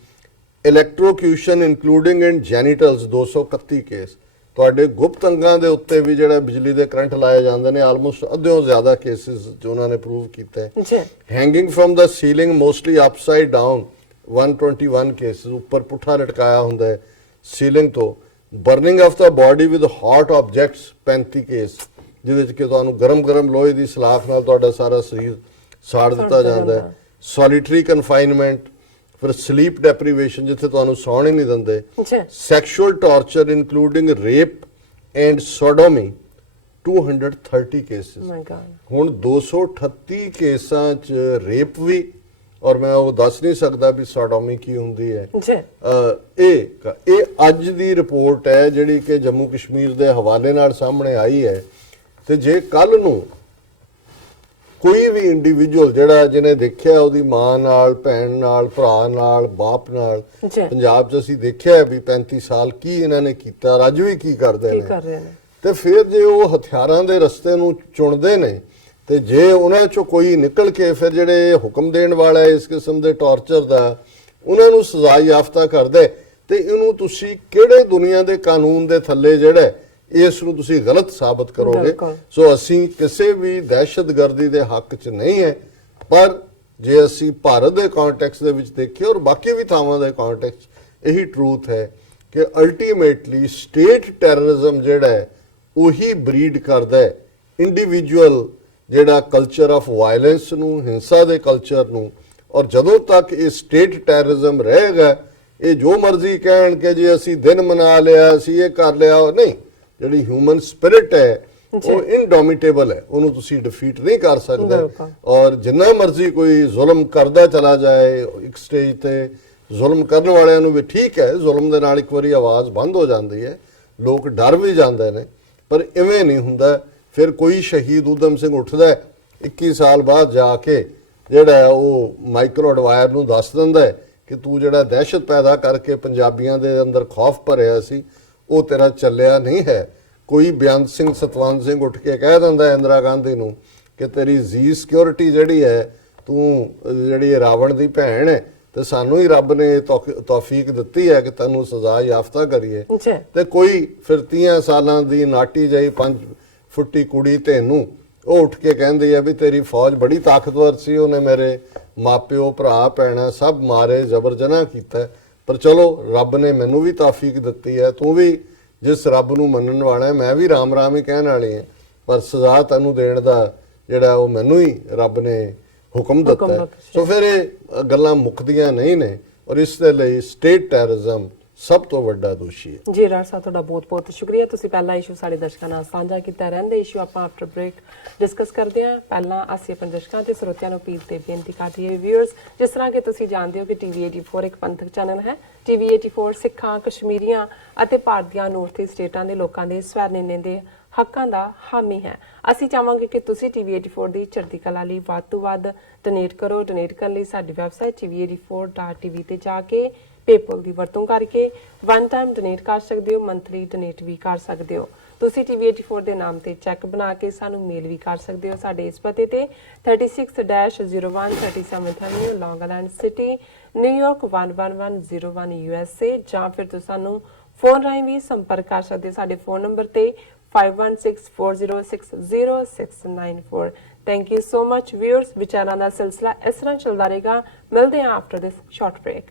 ਇਲੈਕਟ੍ਰੋਕਿਊਸ਼ਨ ਇਨਕਲੂਡਿੰਗ ਇਨ ਜੈਨੀਟਲਸ 231 ਕੇਸ। ਤੁਹਾਡੇ ਗੁਪਤ ਅੰਗਾਂ ਦੇ ਉੱਤੇ ਵੀ ਜਿਹੜਾ ਬਿਜਲੀ ਦੇ ਕਰੰਟ ਲਾਏ ਜਾਂਦੇ ਨੇ, ਆਲਮੋਸਟ ਅੱਧਿਓਂ ਜ਼ਿਆਦਾ ਕੇਸਿਸ ਜੋ ਉਹਨਾਂ ਨੇ ਪ੍ਰੂਵ ਕੀਤਾ ਹੈ। ਜੀ hanging from the ceiling mostly upside down 121 cases, ਉੱਪਰ ਪੁੱਠਾ ਲਟਕਾਇਆ ਹੁੰਦਾ ਹੈ ਸੀਲਿੰਗ ਤੋਂ। Burning of the body with hot objects 35 case, ਜਿਹਦੇ ਚ ਕਿ ਤੁਹਾਨੂੰ ਗਰਮ ਲੋਹੇ ਦੀ ਸਲਾਖ ਨਾਲ ਤੁਹਾਡਾ ਸਾਰਾ ਸਰੀਰ ਸਾੜ ਦਿੱਤਾ ਜਾਂਦਾ ਹੈ। ਸੋਲਿਟਰੀ ਕਨਫਾਈਨਮੈਂਟ, ਫਿਰ ਸਲੀਪ ਡੈਪਰੀਵੇਸ਼ਨ, ਜਿੱਥੇ ਤੁਹਾਨੂੰ ਸੌਣ ਹੀ ਨਹੀਂ ਦਿੰਦੇ। ਜੀ sexual torture including rape and sodomy 230 cases. My God. ਹੁਣ 238 ਕੇਸਾਂ ਚ ਰੇਪ ਵੀ, ਔਰ ਮੈਂ ਉਹ ਦੱਸ ਨਹੀਂ ਸਕਦਾ ਵੀ ਸੋਡੋਮੀ ਕੀ ਹੁੰਦੀ ਹੈ। ਜੀ ਇਹ ਅੱਜ ਦੀ ਰਿਪੋਰਟ ਹੈ ਜਿਹੜੀ ਕਿ ਜੰਮੂ ਕਸ਼ਮੀਰ ਦੇ ਹਵਾਲੇ ਨਾਲ ਸਾਹਮਣੇ ਆਈ ਹੈ। ਤੇ ਜੇ ਕੱਲ ਨੂੰ ਕੋਈ ਵੀ ਇੰਡੀਵਿਜੂਅਲ ਜਿਹੜਾ ਜਿਹਨੇ ਦੇਖਿਆ ਉਹਦੀ ਮਾਂ ਨਾਲ, ਭੈਣ ਨਾਲ, ਭਰਾ ਨਾਲ, ਬਾਪ ਨਾਲ, ਜੀ ਪੰਜਾਬ 'ਚ ਅਸੀਂ ਦੇਖਿਆ ਵੀ 35 ਸਾਲ ਕੀ ਇਹਨਾਂ ਨੇ ਕੀਤਾ, ਔਰ ਅੱਜ ਵੀ ਕੀ ਕਰਦੇ ਕੀ ਨੇ, ਕਰ ਰਹੇ ਨੇ। ਤੇ ਫਿਰ ਜੇ ਉਹ ਹਥਿਆਰਾਂ ਦੇ ਰਸਤੇ ਨੂੰ ਚੁਣਦੇ ਨੇ, ਤੇ ਜੇ ਉਹਨਾਂ ਚੋਂ ਕੋਈ ਨਿਕਲ ਕੇ ਫਿਰ ਜਿਹੜੇ ਹੁਕਮ ਦੇਣ ਵਾਲਾ ਇਸ ਕਿਸਮ ਦੇ ਟੌਰਚਰ ਦਾ ਉਹਨਾਂ ਨੂੰ ਸਜ਼ਾ ਯਾਫਤਾ ਕਰਦੇ, ਤੇ ਇਹਨੂੰ ਤੁਸੀਂ ਕਿਹੜੇ ਦੁਨੀਆ ਦੇ ਕਾਨੂੰਨ ਦੇ ਥੱਲੇ ਜਿਹੜਾ ਇਸ ਨੂੰ ਤੁਸੀਂ ਗਲਤ ਸਾਬਤ ਕਰੋਗੇ। ਬਿਲਕੁਲ। ਸੋ ਅਸੀਂ ਕਿਸੇ ਵੀ ਦਹਿਸ਼ਤਗਰਦੀ ਦੇ ਹੱਕ 'ਚ ਨਹੀਂ ਹੈ, ਪਰ ਜੇ ਅਸੀਂ ਭਾਰਤ ਦੇ ਕੰਟੈਕਸਟ ਦੇ ਵਿੱਚ ਦੇਖੀਏ ਔਰ ਬਾਕੀ ਵੀ ਥਾਵਾਂ ਦੇ ਕੰਟੈਕਸਟ, ਇਹੀ ਟਰੂਥ ਹੈ ਕਿ ਅਲਟੀਮੇਟਲੀ ਸਟੇਟ ਟੈਰਰਿਜ਼ਮ ਜਿਹੜਾ ਹੈ ਉਹੀ ਬਰੀਡ ਕਰਦਾ ਹੈ ਇੰਡੀਵਿਜੂਅਲ ਜਿਹੜਾ ਕਲਚਰ ਆਫ ਵਾਇਲੈਂਸ ਨੂੰ, ਹਿੰਸਾ ਦੇ ਕਲਚਰ ਨੂੰ। ਔਰ ਜਦੋਂ ਤੱਕ ਇਹ ਸਟੇਟ ਟੈਰਰਿਜ਼ਮ ਰਹੇਗਾ, ਇਹ ਜੋ ਮਰਜ਼ੀ ਕਹਿਣ ਕਿ ਜੀ ਅਸੀਂ ਦਿਨ ਮਨਾ ਲਿਆ, ਅਸੀਂ ਇਹ ਕਰ ਲਿਆ, ਨਹੀਂ। ਜਿਹੜੀ ਹਿਊਮਨ ਸਪਿਰਿਟ ਹੈ ਉਹ ਇਨਡੋਮਿਟੇਬਲ ਹੈ, ਉਹਨੂੰ ਤੁਸੀਂ ਡਿਫੀਟ ਨਹੀਂ ਕਰ ਸਕਦੇ। ਔਰ ਜਿੰਨਾ ਮਰਜ਼ੀ ਕੋਈ ਜ਼ੁਲਮ ਕਰਦਾ ਚਲਾ ਜਾਏ, ਇੱਕ ਸਟੇਜ ਤੇ ਜ਼ੁਲਮ ਕਰਨ ਵਾਲਿਆਂ ਨੂੰ ਵੀ ਠੀਕ ਹੈ, ਜ਼ੁਲਮ ਦੇ ਨਾਲ ਇੱਕ ਵਾਰੀ ਆਵਾਜ਼ ਬੰਦ ਹੋ ਜਾਂਦੀ ਹੈ, ਲੋਕ ਡਰ ਵੀ ਜਾਂਦੇ ਨੇ, ਪਰ ਇਵੇਂ ਨਹੀਂ ਹੁੰਦਾ। ਫਿਰ ਕੋਈ ਸ਼ਹੀਦ ਊਧਮ ਸਿੰਘ ਉੱਠਦਾ 21 ਸਾਲ ਬਾਅਦ ਜਾ ਕੇ ਜਿਹੜਾ ਉਹ ਮਾਈਕਰੋ ਐਡਵਾਇਰ ਨੂੰ ਦੱਸ ਦਿੰਦਾ ਹੈ ਕਿ ਤੂੰ ਜਿਹੜਾ ਦਹਿਸ਼ਤ ਪੈਦਾ ਕਰਕੇ ਪੰਜਾਬੀਆਂ ਦੇ ਅੰਦਰ ਖੌਫ ਭਰਿਆ ਸੀ ਉਹ ਤੇਰਾ ਚੱਲਿਆ ਨਹੀਂ ਹੈ। ਕੋਈ ਬੇਅੰਤ ਸਿੰਘ, ਸਤਵੰਤ ਸਿੰਘ ਉੱਠ ਕੇ ਕਹਿ ਦਿੰਦਾ ਇੰਦਰਾ ਗਾਂਧੀ ਨੂੰ ਕਿ ਤੇਰੀ ਜੀ ਸਿਕਿਉਰਿਟੀ ਜਿਹੜੀ ਹੈ, ਤੂੰ ਜਿਹੜੀ ਰਾਵਣ ਦੀ ਭੈਣ ਹੈ, ਤੇ ਸਾਨੂੰ ਹੀ ਰੱਬ ਨੇ ਤੌਫੀਕ ਦਿੱਤੀ ਹੈ ਕਿ ਤੈਨੂੰ ਸਜ਼ਾ ਯਾਫਤਾ ਕਰੀਏ। ਤੇ ਕੋਈ ਫਿਰ 30 ਸਾਲਾਂ ਦੀ ਨਾਟੀ ਜਿਹੀ 5 ਫੁੱਟੀ ਕੁੜੀ ਤੈਨੂੰ ਉਹ ਉੱਠ ਕੇ ਕਹਿੰਦੀ ਹੈ ਵੀ ਤੇਰੀ ਫੌਜ ਬੜੀ ਤਾਕਤਵਰ ਸੀ, ਉਹਨੇ ਮੇਰੇ ਮਾਪਿਓ, ਭਰਾ, ਭੈਣਾਂ ਸਭ ਮਾਰੇ, ਜ਼ਬਰ ਜਨਾਹ ਕੀਤਾ, ਪਰ ਚਲੋ ਰੱਬ ਨੇ ਮੈਨੂੰ ਵੀ ਤੌਫੀਕ ਦਿੱਤੀ ਹੈ, ਤੂੰ ਵੀ ਜਿਸ ਰੱਬ ਨੂੰ ਮੰਨਣ ਵਾਲਾ ਹੈ, ਮੈਂ ਵੀ ਰਾਮ ਰਾਮ ਹੀ ਕਹਿਣ ਵਾਲੀ ਹਾਂ, ਪਰ ਸਜ਼ਾ ਤੈਨੂੰ ਦੇਣ ਦਾ ਜਿਹੜਾ ਉਹ ਮੈਨੂੰ ਹੀ ਰੱਬ ਨੇ ਹੁਕਮ ਦਿੱਤਾ ਹੈ। ਸੋ ਫਿਰ ਇਹ ਗੱਲਾਂ ਮੁੱਕਦੀਆਂ ਨਹੀਂ ਨੇ, ਔਰ ਇਸ ਦੇ ਲਈ ਸਟੇਟ ਟੈਰਰਿਜ਼ਮ ਸਭ ਤੋਂ ਵੱਡਾ ਦੋਸ਼ੀ ਹੈ। ਜੀ ਰਾਜ ਸਾਹਿਬ, ਤੁਹਾਡਾ ਬਹੁਤ ਬਹੁਤ ਸ਼ੁਕਰੀਆ। ਤੁਸੀਂ ਪਹਿਲਾ ਇਸ਼ੂ ਸਾਡੇ ਦਰਸ਼ਕਾਂ ਨਾਲ ਸਾਂਝਾ ਕੀਤਾ। ਰਹਿੰਦੇ ਇਸ਼ੂ ਆਪਾਂ ਆਫਟਰ ਬ੍ਰੇਕ ਡਿਸਕਸ ਕਰਦੇ ਹਾਂ। ਪਹਿਲਾਂ ਅਸੀਂ ਆਪਣੇ ਦਰਸ਼ਕਾਂ ਤੇ ਸਰੋਤਿਆਂ ਨੂੰ ਅਪੀਲ ਤੇ ਬੇਨਤੀ ਕਰਦੇ ਹਾਂ, ਵਿਊਅਰਸ, ਜਿਸ ਤਰ੍ਹਾਂ ਕਿ ਤੁਸੀਂ ਜਾਣਦੇ ਹੋ ਕਿ ਟੀਵੀ 84 ਇੱਕ ਪੰਥਕ ਚੈਨਲ ਹੈ। ਟੀਵੀ 84 ਸਿੱਖਾਂ, ਕਸ਼ਮੀਰੀਆਂ ਅਤੇ ਭਾਰਤ ਦੀਆਂ ਨੌਰਥ ਈਸਟ ਸਟੇਟਾਂ ਦੇ ਲੋਕਾਂ ਦੇ ਸਵੈ ਨਿਰਣੇ ਦੇ ਹੱਕਾਂ ਦਾ ਹਾਮੀ ਹੈ। ਅਸੀਂ ਚਾਹਾਂਗੇ ਕਿ ਤੁਸੀਂ ਟੀਵੀ 84 ਦੀ ਚੜ੍ਹਦੀ ਕਲਾ ਲਈ ਵੱਧ ਤੋਂ ਵੱਧ ਡੋਨੇਟ ਕਰੋ। ਡੋਨੇਟ ਕਰਨ ਲਈ ਸਾਡੀ ਵੈਬਸਾਈਟ tv84.tv ਤੇ ਜਾ ਕੇ ਪੇਪਲ ਦੀ ਵਰਤੋਂ ਕਰਕੇ ਵਨ ਟਾਈਮ ਡੋਨੇਟ ਕਰ ਸਕਦੇ ਹੋ, ਮੰਥਲੀ ਡੋਨੇਟ ਵੀ ਕਰ ਸਕਦੇ ਹੋ। ਤੁਸੀਂ ਟੀਵੀ 84 ਦੇ ਨਾਮ ਤੇ ਚੈੱਕ ਬਣਾ ਕੇ ਸਾਨੂੰ ਮੇਲ ਵੀ ਕਰ ਸਕਦੇ ਹੋ ਸਾਡੇ ਇਸ ਪਤੇ ਤੇ 36-01 37th Avenue, ਲੌਂਗ ਆਈਲੈਂਡ ਸਿਟੀ, ਨਿਊਯਾਰਕ 11101 USA, ਜਾਂ ਫਿਰ ਤੁਸੀਂ ਸਾਨੂੰ ਫੋਨ ਰਾਹੀਂ ਵੀ ਸੰਪਰਕ ਕਰ ਸਕਦੇ ਹੋ ਸਾਡੇ ਫੋਨ ਨੰਬਰ ਤੇ 5164060694। Thank you so much viewers. ਵਿਚਾਰਾਂ ਦਾ ਸਿਲਸਿਲਾ ਇਸ ਤਰ੍ਹਾਂ ਚੱਲਦਾ ਰਹੇਗਾ। ਮਿਲਦੇ ਹਾਂ ਆਫਟਰ ਦਿਸ ਸ਼ਾਰਟ ਬ੍ਰੇਕ।